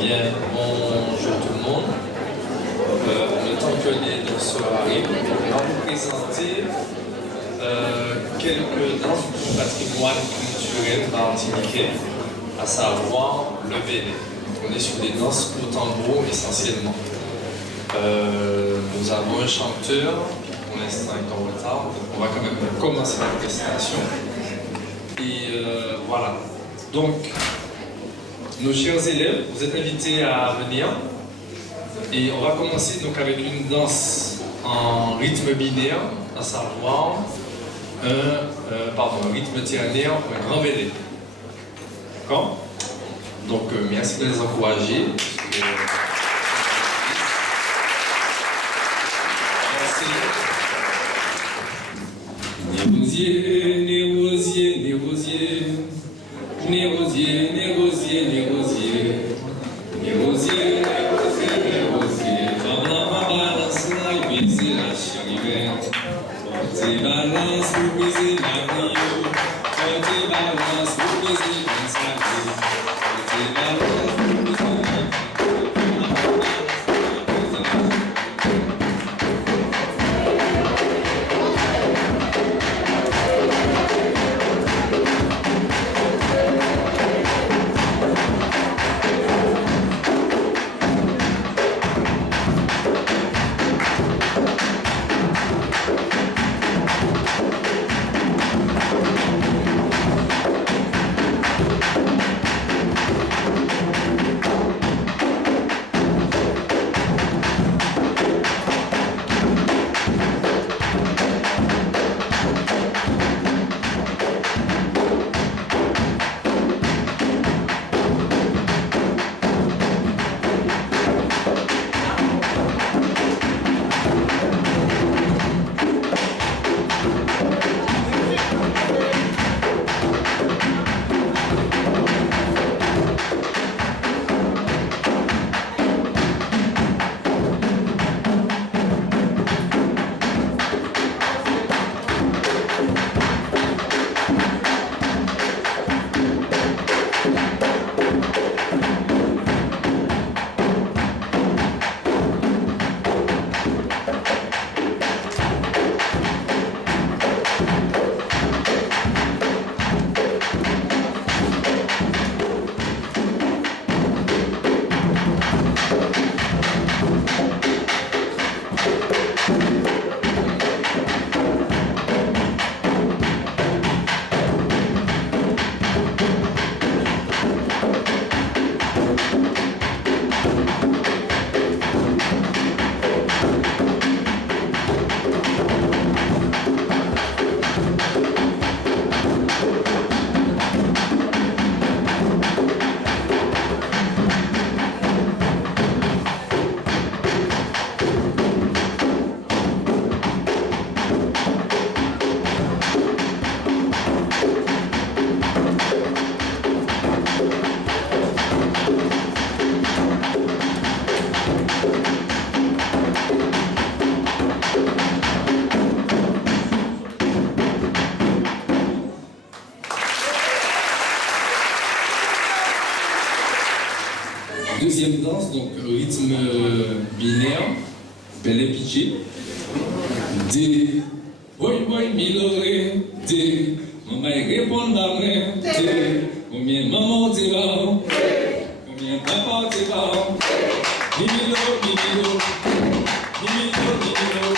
Bien, bonjour tout le monde. Le temps que les danseurs arrivent, on va vous présenter quelques danses du patrimoine culturel martiniquais, à savoir le Belay. On est sur des danses au tambour essentiellement. Nous avons un chanteur qui pour l'instant est en retard, donc on va quand même commencer la prestation. Et voilà. Donc, nos chers élèves, vous êtes invités à venir et on va commencer donc avec une danse en rythme binaire, à savoir un rythme ternaire, un grand Belay. D'accord? Donc merci de les encourager. Nérosier, nérosier, nérosier. Nérosier, nérosier, nérosier. Nérosier, nérosier, nérosier. Maman, balance la baiser la chérie. Portez balance pour baiser la vie. Portez balance pour baiser la vie. Portez balance pour baiser la vie. Deuxième danse, donc rythme binaire, Belay pitché. D, boy boy miloré, D, maman répond à moi, D, combien maman t'es là, combien papa t'es là, mimilo, mimilo, mimilo, mimilo.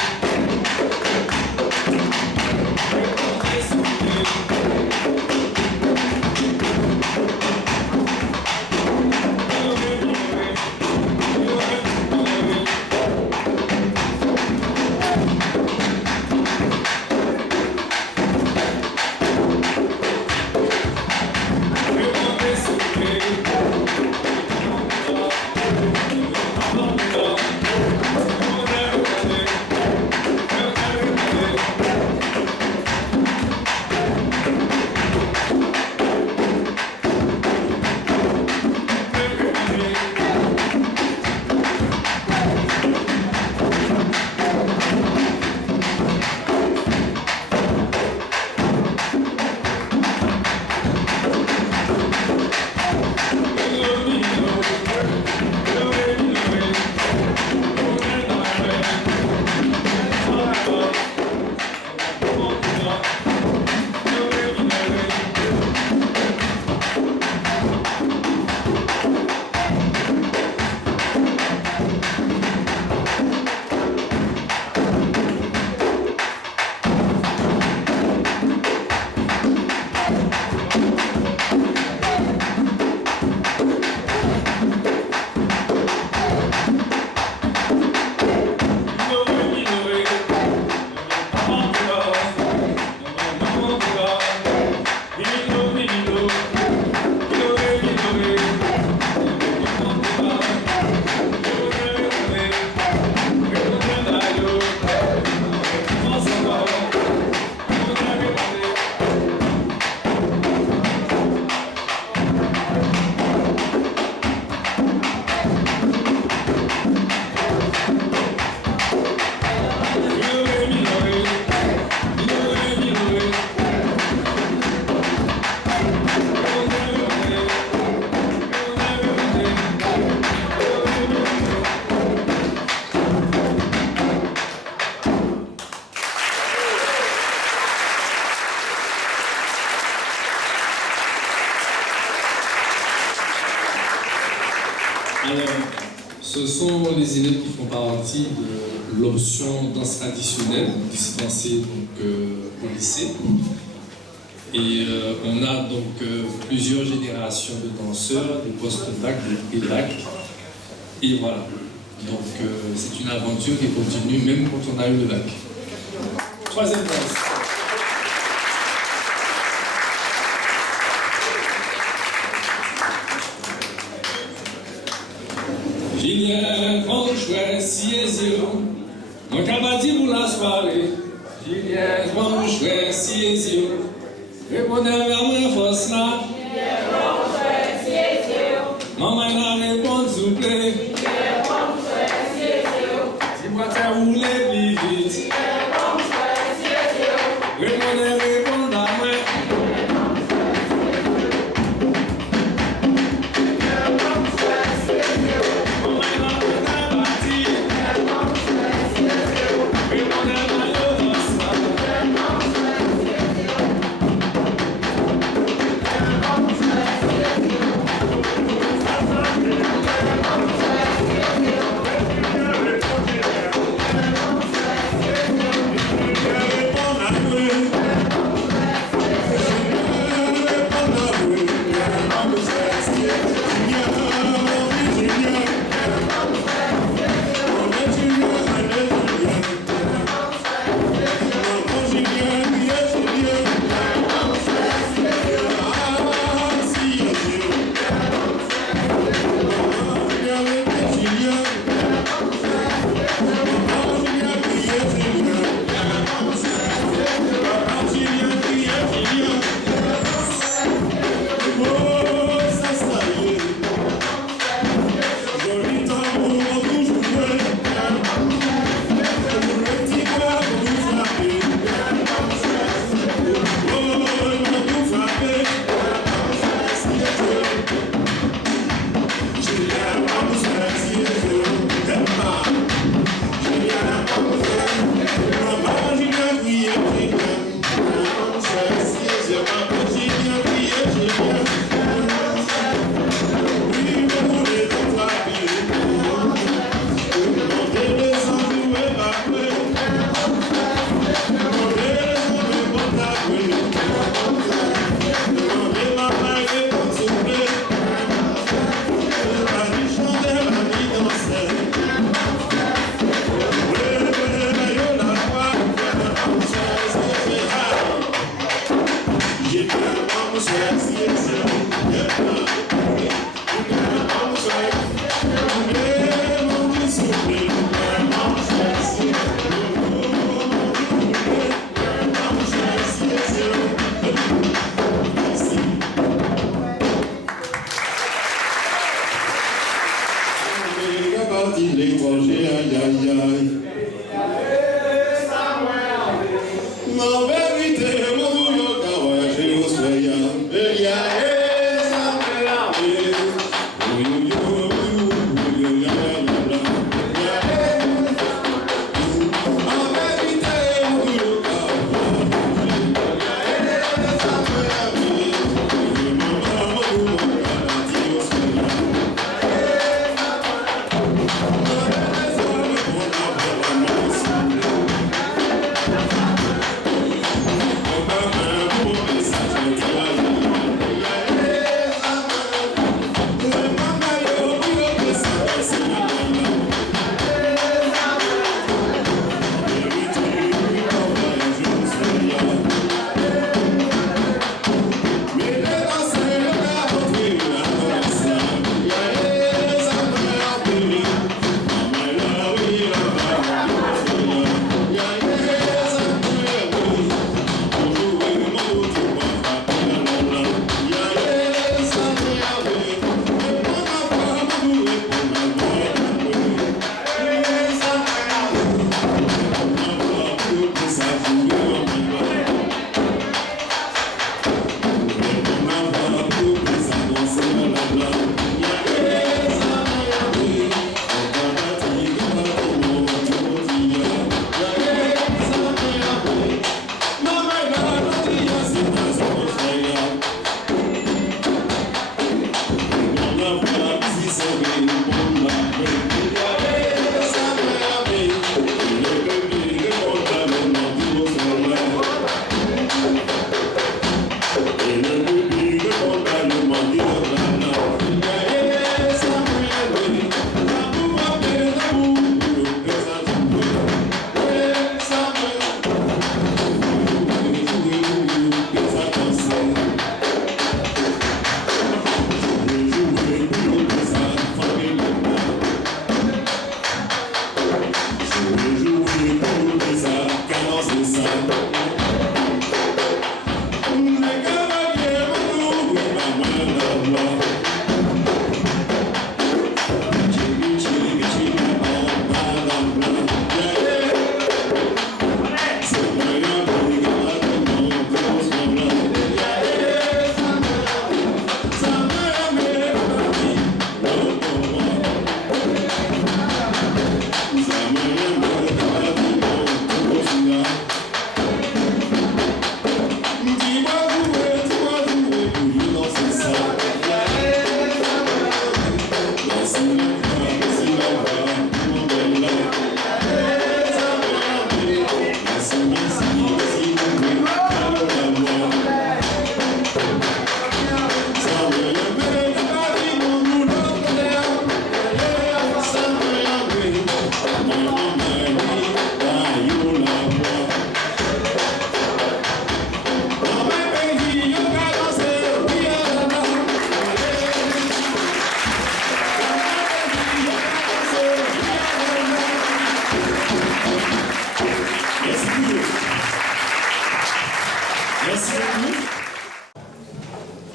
Alors, ce sont les élèves qui font partie de l'option danse traditionnelle dispensée au lycée. Et on a donc plusieurs générations de danseurs, des post-bac, des pré-bac. Et voilà. Donc c'est une aventure qui continue même quand on a eu le bac. Troisième danse. Julien, grand chouette, 6-0. Mon cabati pour la soirée. Julien, grand chouette, 6-0. Répondez à ma force là. Maman n'a répondu s'il vous plaît. Dis-moi t'as roulé plus vite. Répondez à moi.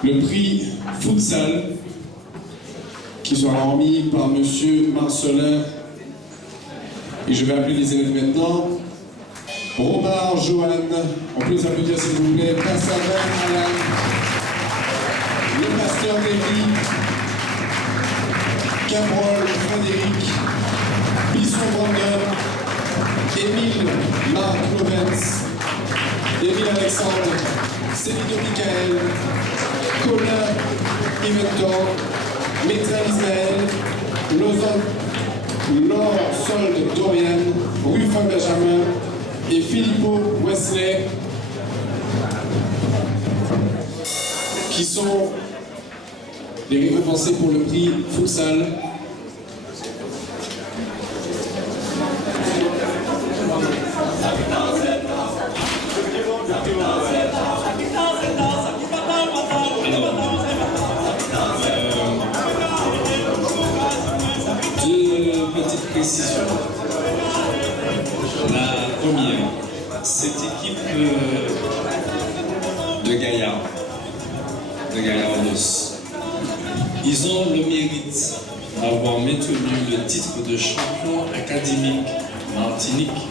Le prix Futsal, qui sera remis par Monsieur Marcelin, et je vais appeler les élèves maintenant. Robert Johan, on peut les applaudir s'il vous plaît. Passaver Alan, le pasteur David, Cabrol Frédéric, Bisson Brandon, Émile Marc Lovens, Émile Alexandre, Célido Michael, Colin Yventor, Métral Ismaël, Laure Solde Dorian, Ruffin Benjamin et Filippo Wesley, qui sont les récompensés pour le prix Futsal. Deux petites précisions. La première, cette équipe de Gaillard Los, ils ont le mérite d'avoir maintenu le titre de champion académique Martinique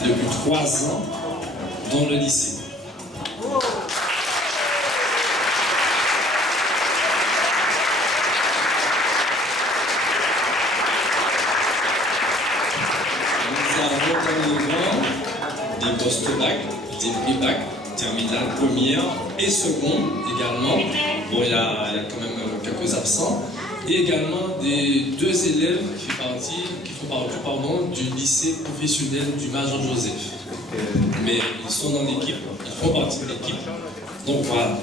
depuis 3 ans dans le lycée. Des post-bac, des pré-bac, terminale première et seconde également. Bon, il y a quand même quelques absents. Et également des 2 élèves qui font partie du lycée professionnel du Major Joseph. Mais ils sont dans l'équipe, ils font partie de l'équipe. Donc voilà.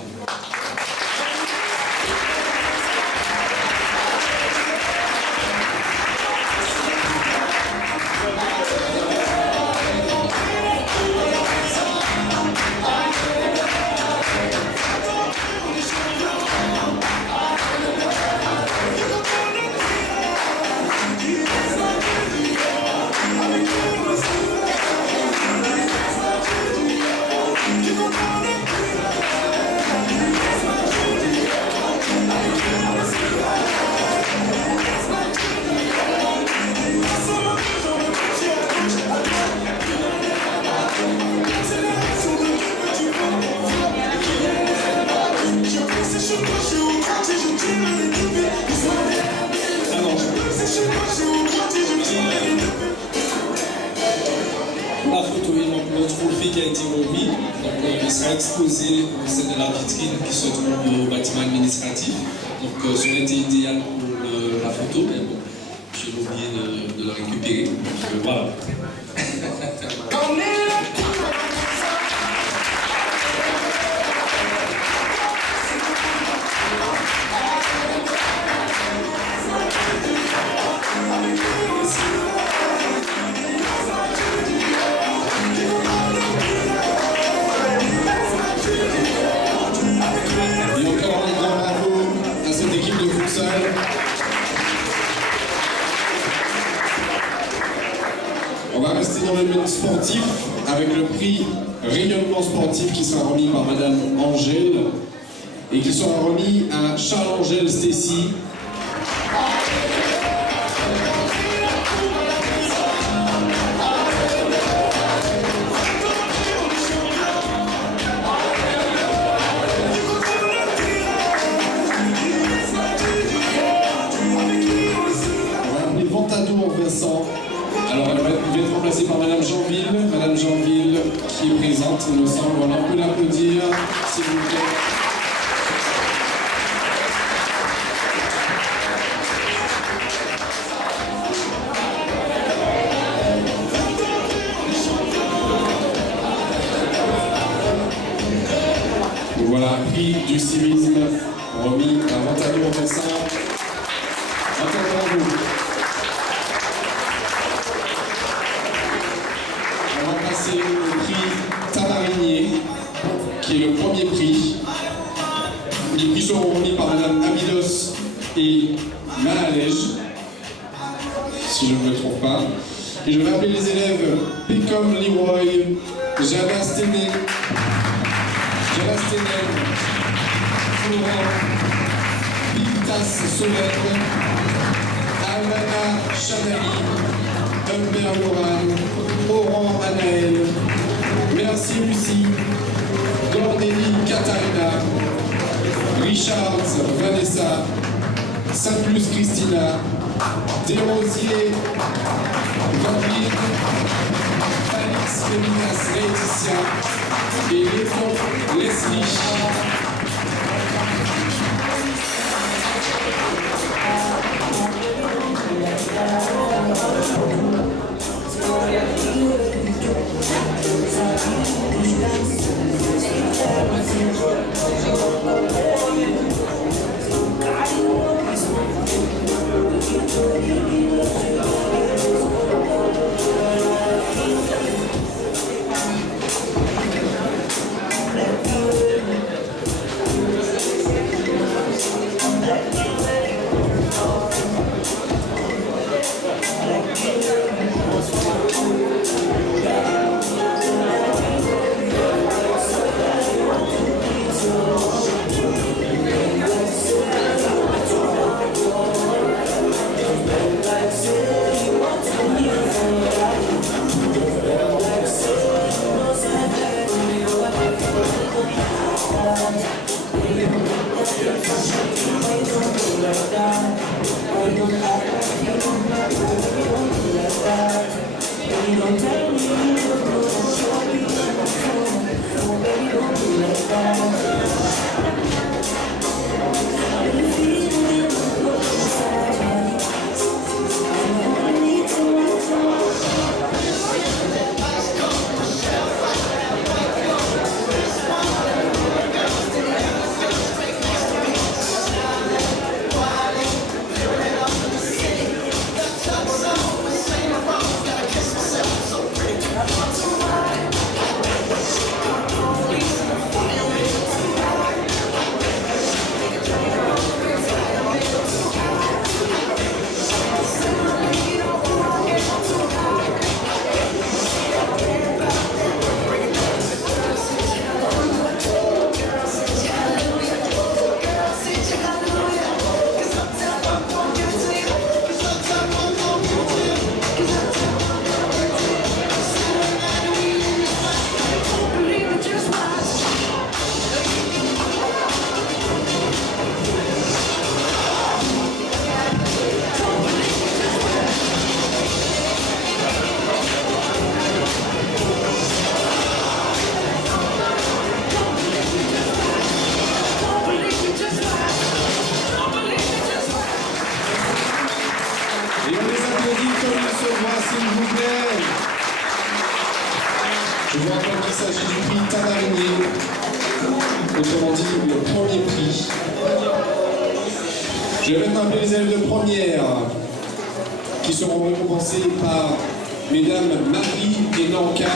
La photo est le trophée qui a été remis, donc il sera exposé au sein de la vitrine qui se trouve au bâtiment administratif. Donc ça aurait été idéal pour la photo, mais bon, j'ai oublié de le récupérer. Donc voilà. On va rester dans le domaine sportif avec le prix rayonnement sportif qui sera remis par Madame Angèle et qui sera remis à Charles-Angèle Stécy. Alors elle va être remplacée par Madame Jeanville qui est présente, il me semble. On peut l'applaudir, s'il vous plaît. du civisme remis à Montagny Montessin. Entendons-vous. On va passer au prix Tamarinier, qui est le premier prix. Les prix seront remis par Madame Abidos et Mahalej, si je ne me trompe pas. Et je vais appeler les élèves Pecom Leroy, Java Stenen, Florent, Pictas Solène, Almana Chanali, Humber Loran, Oran Anaël, Merci Lucie, Gordélie Katharina, Richards Vanessa, Saint-Plus Christina, Desrosiers Vampire, Alix Féminas Laetitia et Léfon Leslie. Je vous rappelle qu'il s'agit du prix Tamarinier, autrement dit le premier prix. Je vais maintenant appeler les élèves de première qui seront récompensés par mesdames Marie et Nanka.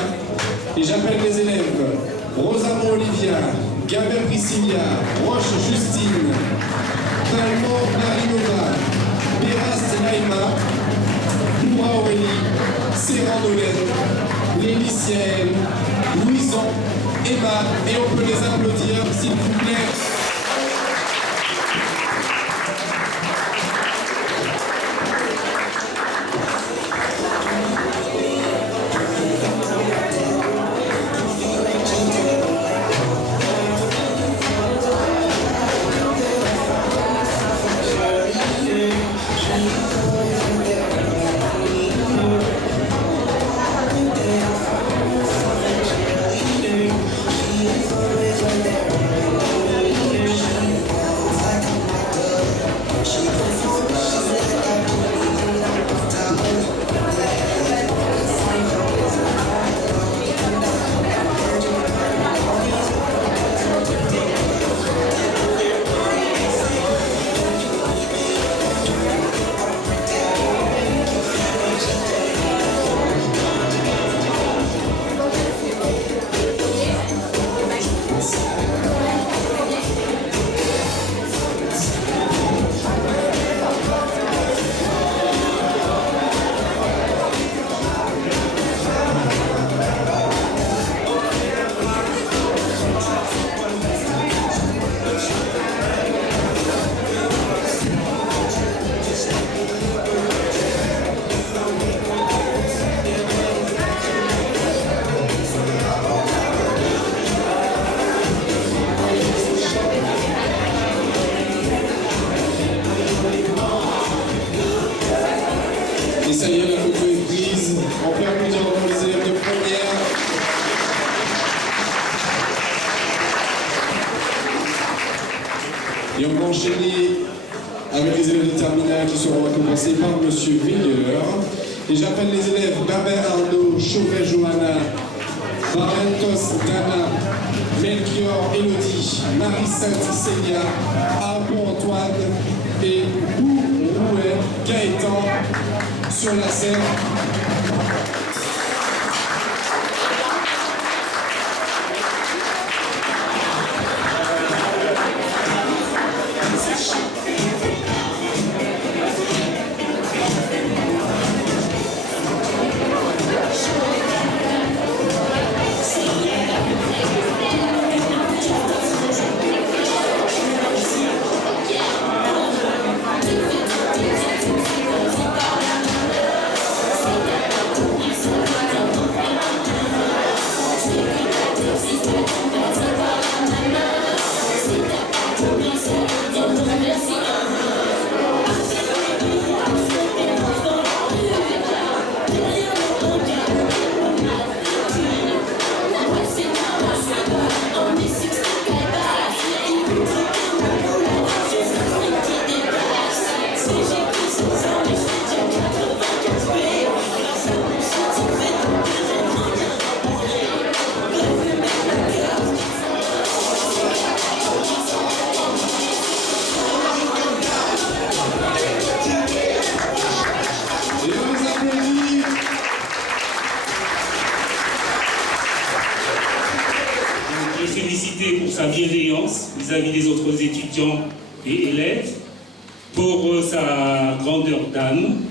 Et j'appelle les élèves Rosamond Olivia, Gabriel Priscilla, Roche Justine, Talmont Marinova, Berast Naïma, Noura Aurélie, Serran Nolène, Lélie Ciel, Louison, Emma, et on peut les applaudir s'il vous plaît. Et ça y est, la photo est prise. On peut applaudir encore les élèves de première. Et on va enchaîner avec les élèves de terminale qui seront récompensés par M. Veilleur. Et j'appelle les élèves Babin Arnaud, Chauvet Johanna, Barrentos Dana, Melchior Elodie, Marie-Sainte Célia, Arpon Antoine et Bourouet Gaëtan sur la scène. Pour sa bienveillance vis-à-vis des autres étudiants et élèves, pour sa grandeur d'âme,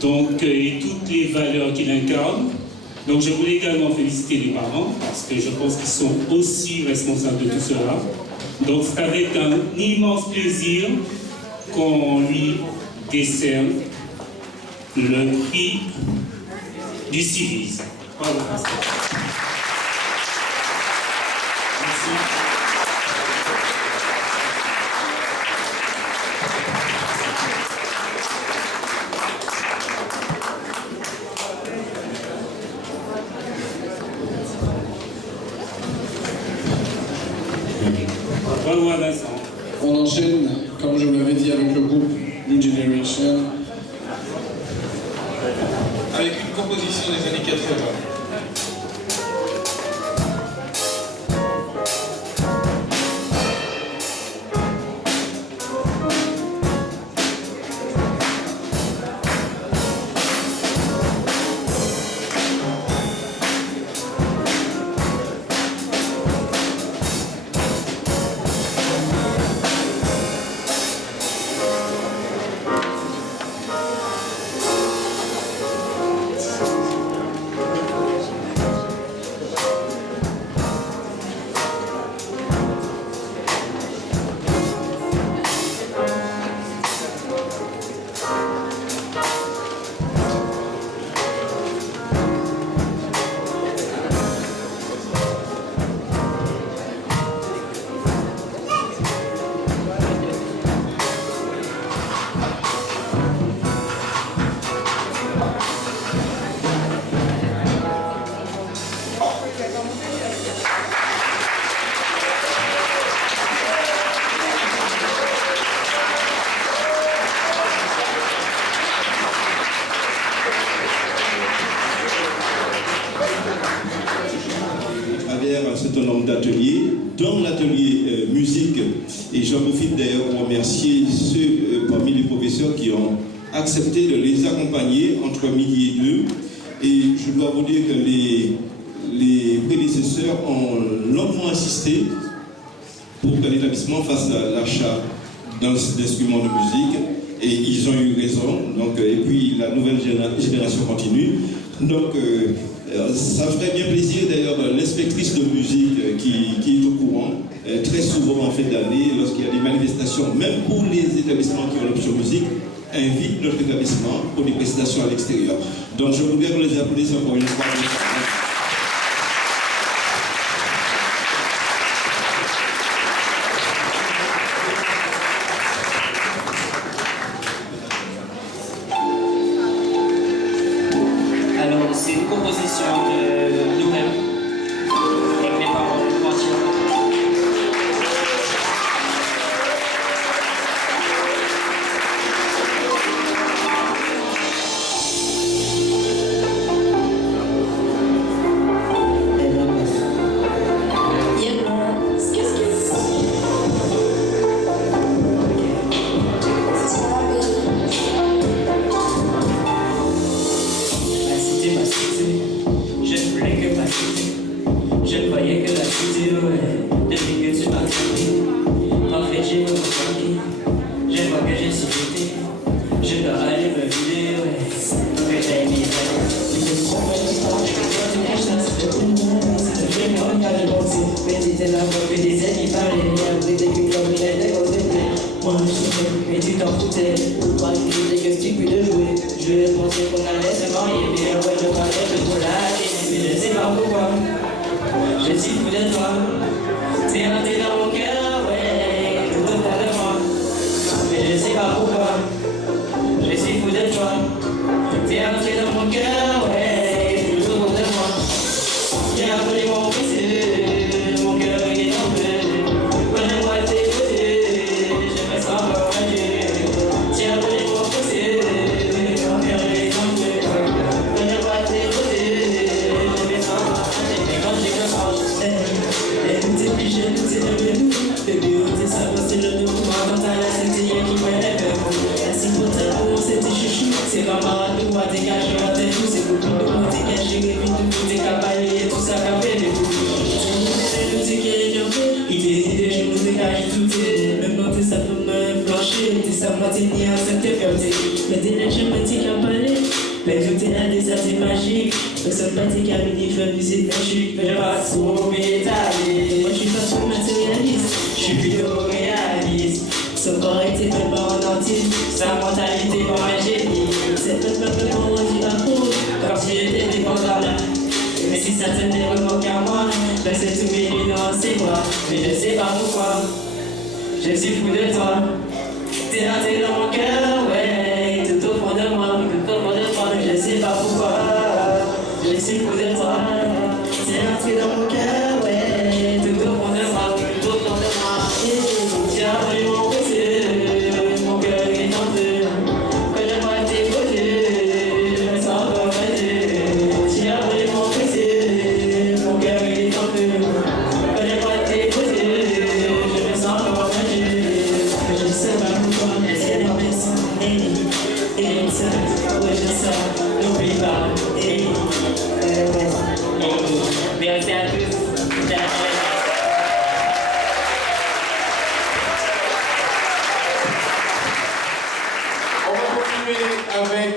donc, et toutes les valeurs qu'il incarne. Donc je voulais également féliciter les parents, parce que je pense qu'ils sont aussi responsables de tout cela. Donc c'est avec un immense plaisir qu'on lui décerne le prix du civisme. Voilà. On enchaîne, comme je vous l'avais dit, avec le groupe New Generation. Avec une composition des années 80. Un certain nombre d'ateliers, dont l'atelier musique, et j'en profite d'ailleurs pour remercier ceux parmi les professeurs qui ont accepté de les accompagner entre midi et 2. Et je dois vous dire que les prédécesseurs ont longuement insisté pour que l'établissement fasse l'achat d'instruments de musique, et ils ont eu raison. Donc, et puis la nouvelle génération continue. Donc, ça ferait bien plaisir d'ailleurs l'inspectrice de musique qui est au courant, très souvent en fin d'année, lorsqu'il y a des manifestations, même pour les établissements qui ont l'option musique, invite notre établissement pour des prestations à l'extérieur. Donc je voudrais que les applaudissements encore une fois. l'expression de nous-mêmes, avec les paroles entières. Mais tu t'en foutais, moi je disais que c'est plus de jouer. Je pensais qu'on allait se marier, mais ouais je parlais de pour la télé. Mais je sais pas pourquoi, je suis fou de toi. T'es rentré dans mon cœur, ouais, tout au fond de moi. Mais je sais pas pourquoi, je suis fou de toi. T'es rentré dans mon cœur, ouais, tout au fond de moi. J'ai appelé mon précieux, mon cœur est en feu. Quand je vois tes yeux, je me sens comme un dieu. J'ai appelé mon précieux, mon cœur est en feu. Quand je vois tes yeux, je me sens comme un dieu. Mais quand j'ai que ça, je sais. Et tout est plus jeune, c'est le mieux. Bébé, on ça, c'est le nouveau. Quand t'as la scintille qui me lève. Ainsi pour ta peau, c'est tes chouchous. C'est pas marrant, tout va dégager à tes joues. C'est beaucoup de monde, t'es caché, et puis tout est capable, et tout ça capé. Il décide, je nous dégage tout est. Même quand t'es ça peut me flancher, t'es ça moitié ni à cette fermeté. Mais t'es là, je me dis qu'à parler. Mais tout est là, ça c'est magique. Personne n'a dit qu'à l'unif, mais c'est magique. Mais je vais pas trop m'étaler. Moi je suis pas trop matérialiste, je suis plutôt réaliste. Son corps était tellement en entier, sa mentalité pour un génie. C'est peut-être pas pour rendu à cause, comme si j'étais dépendant là. Mais si ça tenait vraiment qu'à moi, je sais tous mes nuances c'est moi. Mais je sais pas pourquoi, je suis fou de toi. T'es rentré dans mon cœur, ouais, tout au fond de moi, tout au fond de moi. Je sais pas pourquoi, je suis fou de toi. T'es rentré dans mon cœur, ouais, tout au fond de moi, tout au fond de moi. Tu as pris mon précieux, mon cœur est en feu. Quand je vois tes beaux yeux, je me sens comme un dieu. Tu as pris mon précieux, mon cœur est en feu. Quand je vois tes beaux yeux, je me sens comme un dieu. Mais je sais pas pourquoi, c'est la maison. Et ça, ouais je sais, n'oublie pas. Merci à tous. On va continuer avec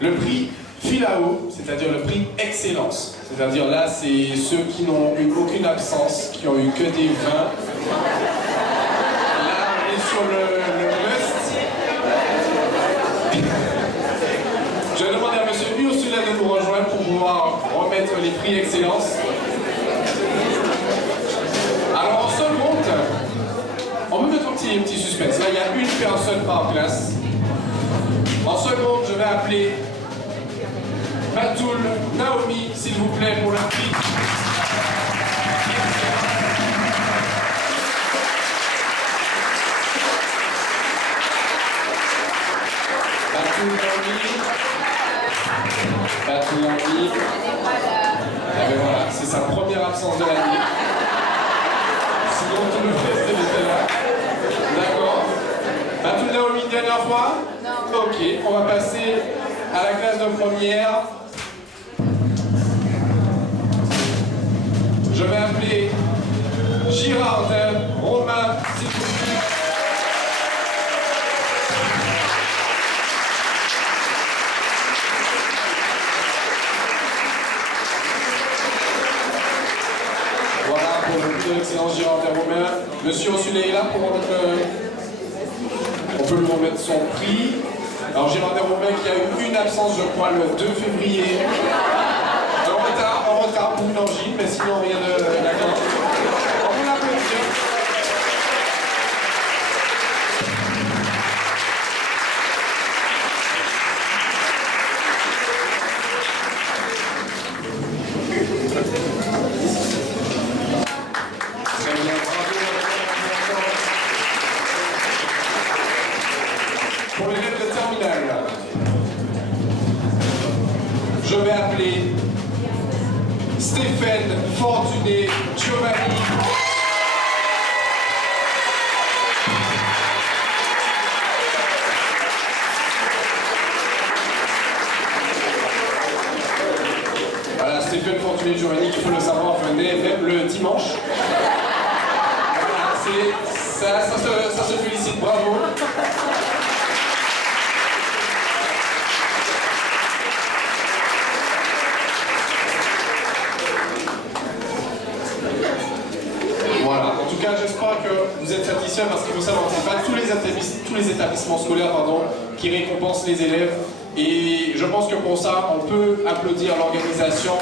le prix Philao, c'est-à-dire le prix Excellence. C'est-à-dire là, c'est ceux qui n'ont eu aucune absence, qui ont eu que des vins. Là, on est sur le must. Je vais demander à M. Ursula de nous rejoindre pour pouvoir remettre les prix Excellence. Alors en seconde, on peut mettre un petit suspense. Là, il y a une personne par classe. En seconde, je vais appeler Batoul Naomi, s'il vous plaît, pour le prix. Batoul Naomi. Batoul Naomi. Et bien voilà, c'est sa première absence de l'année. Sinon, tout le reste, elle était là. D'accord. Batoul Naomi, dernière fois? Non. Ok, on va passer à la classe de première. Je vais appeler Girard Romain, s'il vous plaît. Voilà pour le prix de l'excellence Girard Romain. Monsieur Ursula est là pour remettre on peut lui remettre son prix. Alors Girard Romain qui a eu une absence, je crois, le 2 février. En retard pour une angine, mais sinon rien de d'accord. On peut l'applaudir. je vais appeler Stéphane Fortuné Giovanni. Voilà, Stéphane Fortuné Giovanni, il faut le savoir, venait même le dimanche. Voilà, ça se félicite, bravo. Voilà, en tout cas, j'espère que vous êtes satisfaits parce qu'il faut savoir que ce n'est pas tous les établissements scolaires qui récompensent les élèves. Et je pense que pour ça, on peut applaudir l'organisation.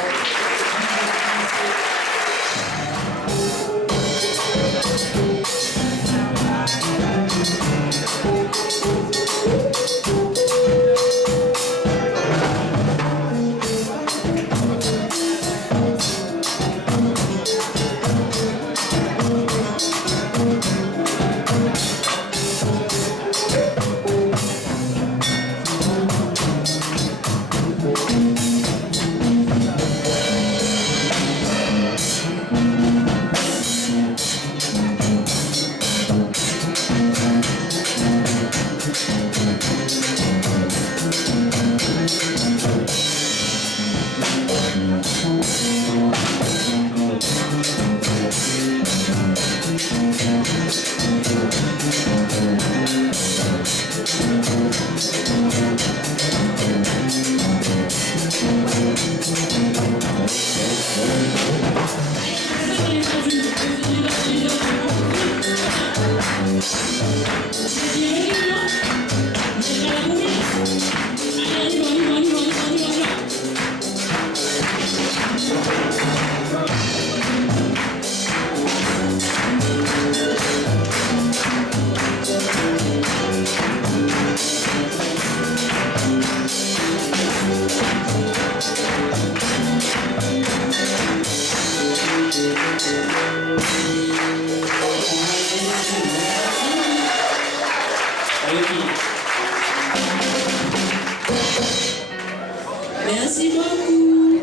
Merci beaucoup.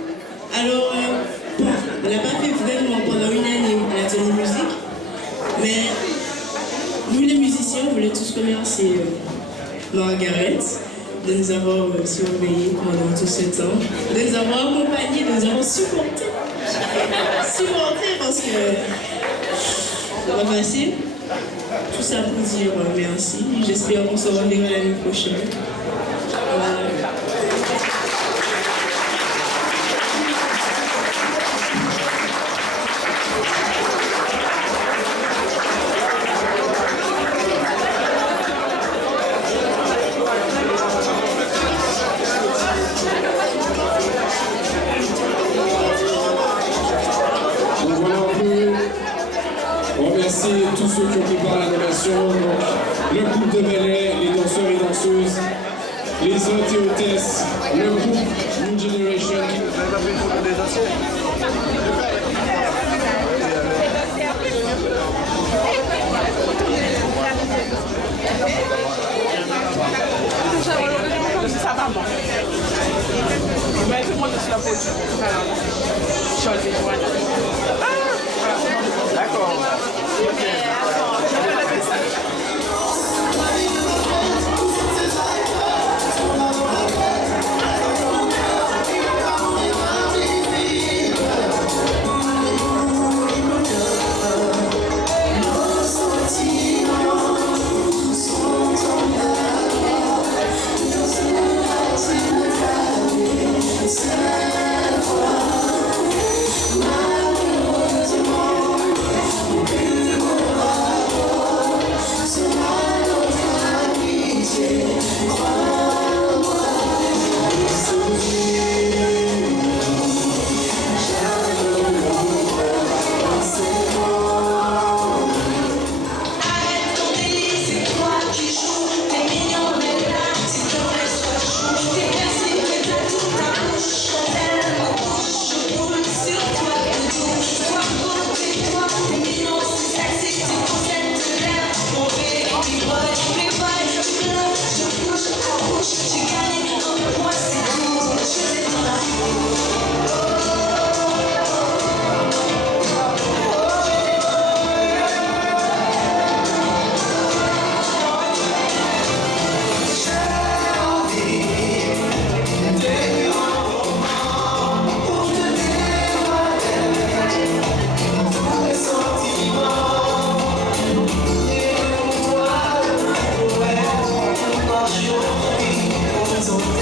Alors, bon, on n'a pas fait vraiment pendant une année à l'atelier musique, mais nous les musiciens, on voulait tous remercier Margaret de nous avoir surveillés pendant tout ce temps, de nous avoir accompagnés, de nous avoir supportés. Supportés parce que c'est pas facile. Tout ça pour dire merci. J'espère qu'on se reverra l'année prochaine. Remercier tous ceux qui ont préparé l'animation, le groupe de ballet, les danseurs et danseuses, les hôtes et hôtesses, le groupe New Generation qui nous a fait pour des assiettes. Ça va, bon. Mais tout le monde est sur la pause. D'accord. Malheureusement, façon.